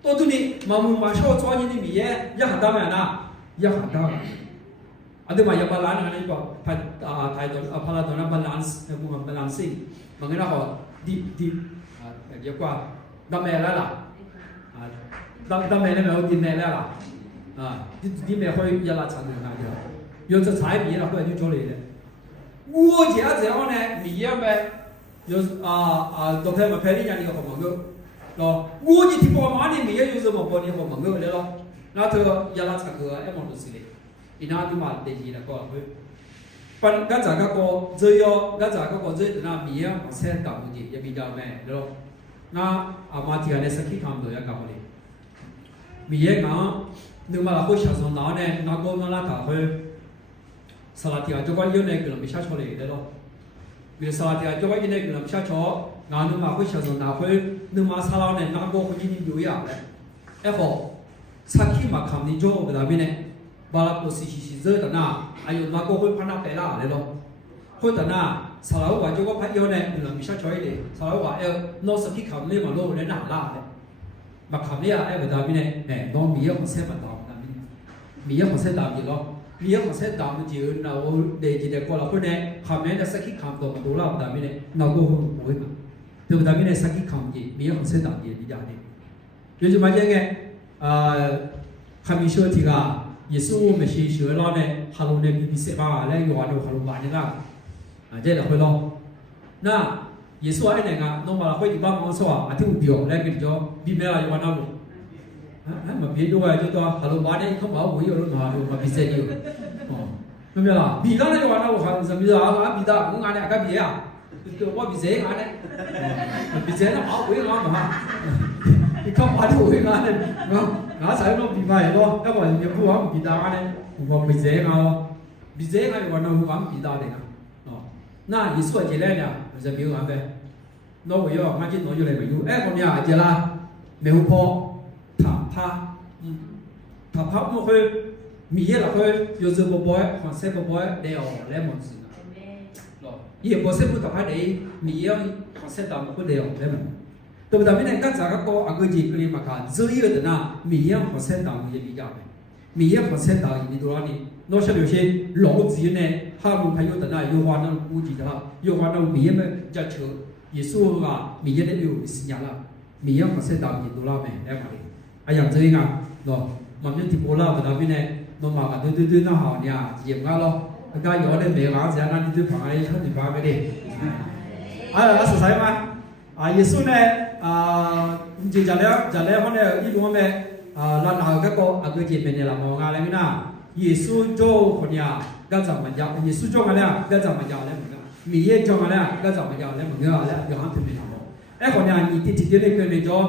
ตัวตัวนี้มาบุมาชอบชอบยี่นี่มีเยอะยากหันดาวไหมนะยากหันดาวอดีมายาบาลานซ์อะไรก็ไทยตัวพาราตัวนั้นบาลานซ์บุมาบาลานซ์ซิ่งบางทีเราก็ดีเยอะกว่าดำเนินแล้วล่ะดำเนินแล้วเราดินเนินแล้วล่ะดินเนินค่อยยาลาชันเลยนะเดี๋ยว有这菜米了，或者就做来的。我家这样呢，米样呗，有昨天我拍的人那个好忙个，咯，我你听我妈的米有什么帮你好忙个来咯，那这亚拉查个一毛都是的，伊那就嘛得意了个会。ปันก็จากก็เจอยก็จากก็เจอแต่น่ามีอ่ะมาเส้นต่างกันยังมีดาวแม่เนาะน่าอามาที่อันนี้สักที่ทำเลยก็ไม่ได้มีเองนะนึกมาแล้วก็ชาวสวนน้าเนี่ยนักก็นั่นละถ้าเขา สลัดที่อาจจะว่าเยอะในกลุ่มประชาชนเลยได้หรอเวลาสลัดที่อาจจะว่าเยอะในกลุ่มประชาชนงานนึกมาคุยชาวนาคุยนึกมาสลาวเนี่ยนักโบคุยยิ่งอยู่อย่างเลยเอ้พอสักที่มาคำนี้โจ้เวลาไม่เนี่ยบาลาโพสิชิเจอร์แต่น่าอายุนักโบคุยพันนับไปละเลยหรอคุยแต่น่าสลาวว่าจะว่าพัดเยอะในกลุ่มประชาชนเลยสลาวว่าโน้ตสักที่คำนี้มาโลเลยหนาละเลยมาคำนี้เวลาไม่เนี่ยเนี่ยน้องมีเยอะคนเสียมาตามนะมีเยอะคนเสียตามอยู่หรอมีอย่างเช่นดาวมันจีนเราเด็กจีนก็เราคนนี้คำนี้จะสักที่คำตัวมาดูเราดาวนี้เราก็คงโอ้ยมาแต่ดาวนี้สักที่คำจีมีอย่างเช่นดาวจีนนี่อย่างนี้有什么讲嘅？他们说这个耶稣我们是说了呢，哈罗呢比比什么嘞？有话都哈罗话的啦，这就会咯。那耶稣爱那个，弄嘛会一般我说啊，听表来跟着比咩啦有话那路，嘛别多啊，就多哈罗话的，他嘛会有咯嘛，嘛比谁有，明白啦？比到那有话那路哈什么啊？比到我俺俩干比啊，我比谁俺嘞？比谁那嘛会俺嘛？你看嘛就会俺嘞，俺才弄比嘛咯，要不然就不俺比到俺嘞，我比谁俺咯？比谁俺有话那路俺比到的啊？那你说起来呢，是没有安排。那我要俺今天就来没有，哎，我俩接啦，没有跑，他不会，米也了会，有时不会，黄色不会，来哦，来么子呢？也不是不打牌的，米也黄色打不来哦，来么？对不对？那刚才个阿哥姐跟你嘛看，只有的那米也黄色打也比较的，米也黄色打你多少呢？那些有些老子呢。他们还有的那有话那估计的哈，有话那米们在车，也说啊米的有新年了，米要发生到印度那边来嘛的，哎呀这样啊，喏，慢慢提波啦，那边呢，喏嘛个对那好呢，也嘛咯，那个有的没啥子，那你就放在很地方个的，那是啥嘛？也说呢，就在那方呢，一路呢，那个个姐妹呢，那么那那，也说做คน呀。ก็จะมันยาวยิ่งสู้จงอะไรก็จะมันยาวแล้วเหมือนกันมีเยอะจงอะไรก็จะมันยาวแล้วเหมือนกันแล้วอย่างนั้นถึงไม่ทำไอ้คนนี้ยิ่งที่ที่เด็กเลยจ้ะ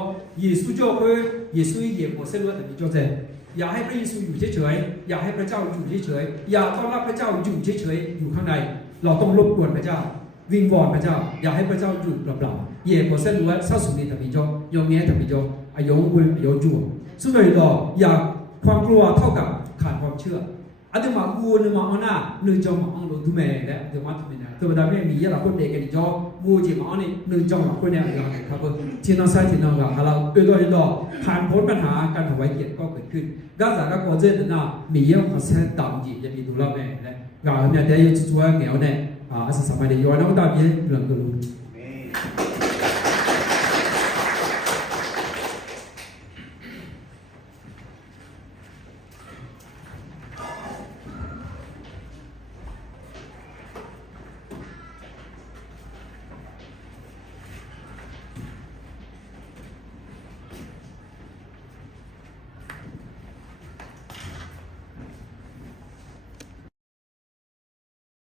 ยิ่งสู้จงก็ยิ่งสู้ยิ่งหมดเส้นเลือดแต่มีจ้ะอย่าให้พระเยซูอยู่เฉยๆอย่าให้พระเจ้าอยู่เฉยๆอย่าต้อนรับพระเจ้าอยู่เฉยๆอยู่ข้างในเราต้องรบกวนพระเจ้าวิงวอนพระเจ้าอย่าให้พระเจ้าอยู่เปล่าๆยิ่งหมดเส้นเลือดเศร้าสุดนี่แต่มีจ้ะยงเงี้ยแต่มีจ้ะอายุบุญอายุจู่ซึ่งเลยต่ออย่าความกลัวเท่ากับขาดความเชื่ออันเดียวมาวัวนึงมาอันน่ะนึงจงมาอันรู้ทุกแม่และเดี๋ยวมาทุกแม่นะตัวดาวเนี่ยมีเยอะหลายคนเด็กกันจ้าวัวจีมาอันนี้นึงจงมาคนเนี่ยอย่างไรครับที่น้องใช้ที่น้องกับเราตัวผ่านพ้นปัญหาการถวายเกียรติก็เกิดขึ้นก็จากก็ควรจะน่ะมีเยอะมาแสดงตามจีจะมีดูแลแม่และงานเนี่ยได้ยังช่วยเหงาเนี่ยอาศัยสมัยเดียวน้องตาเบี้ยเรื่องก็รู้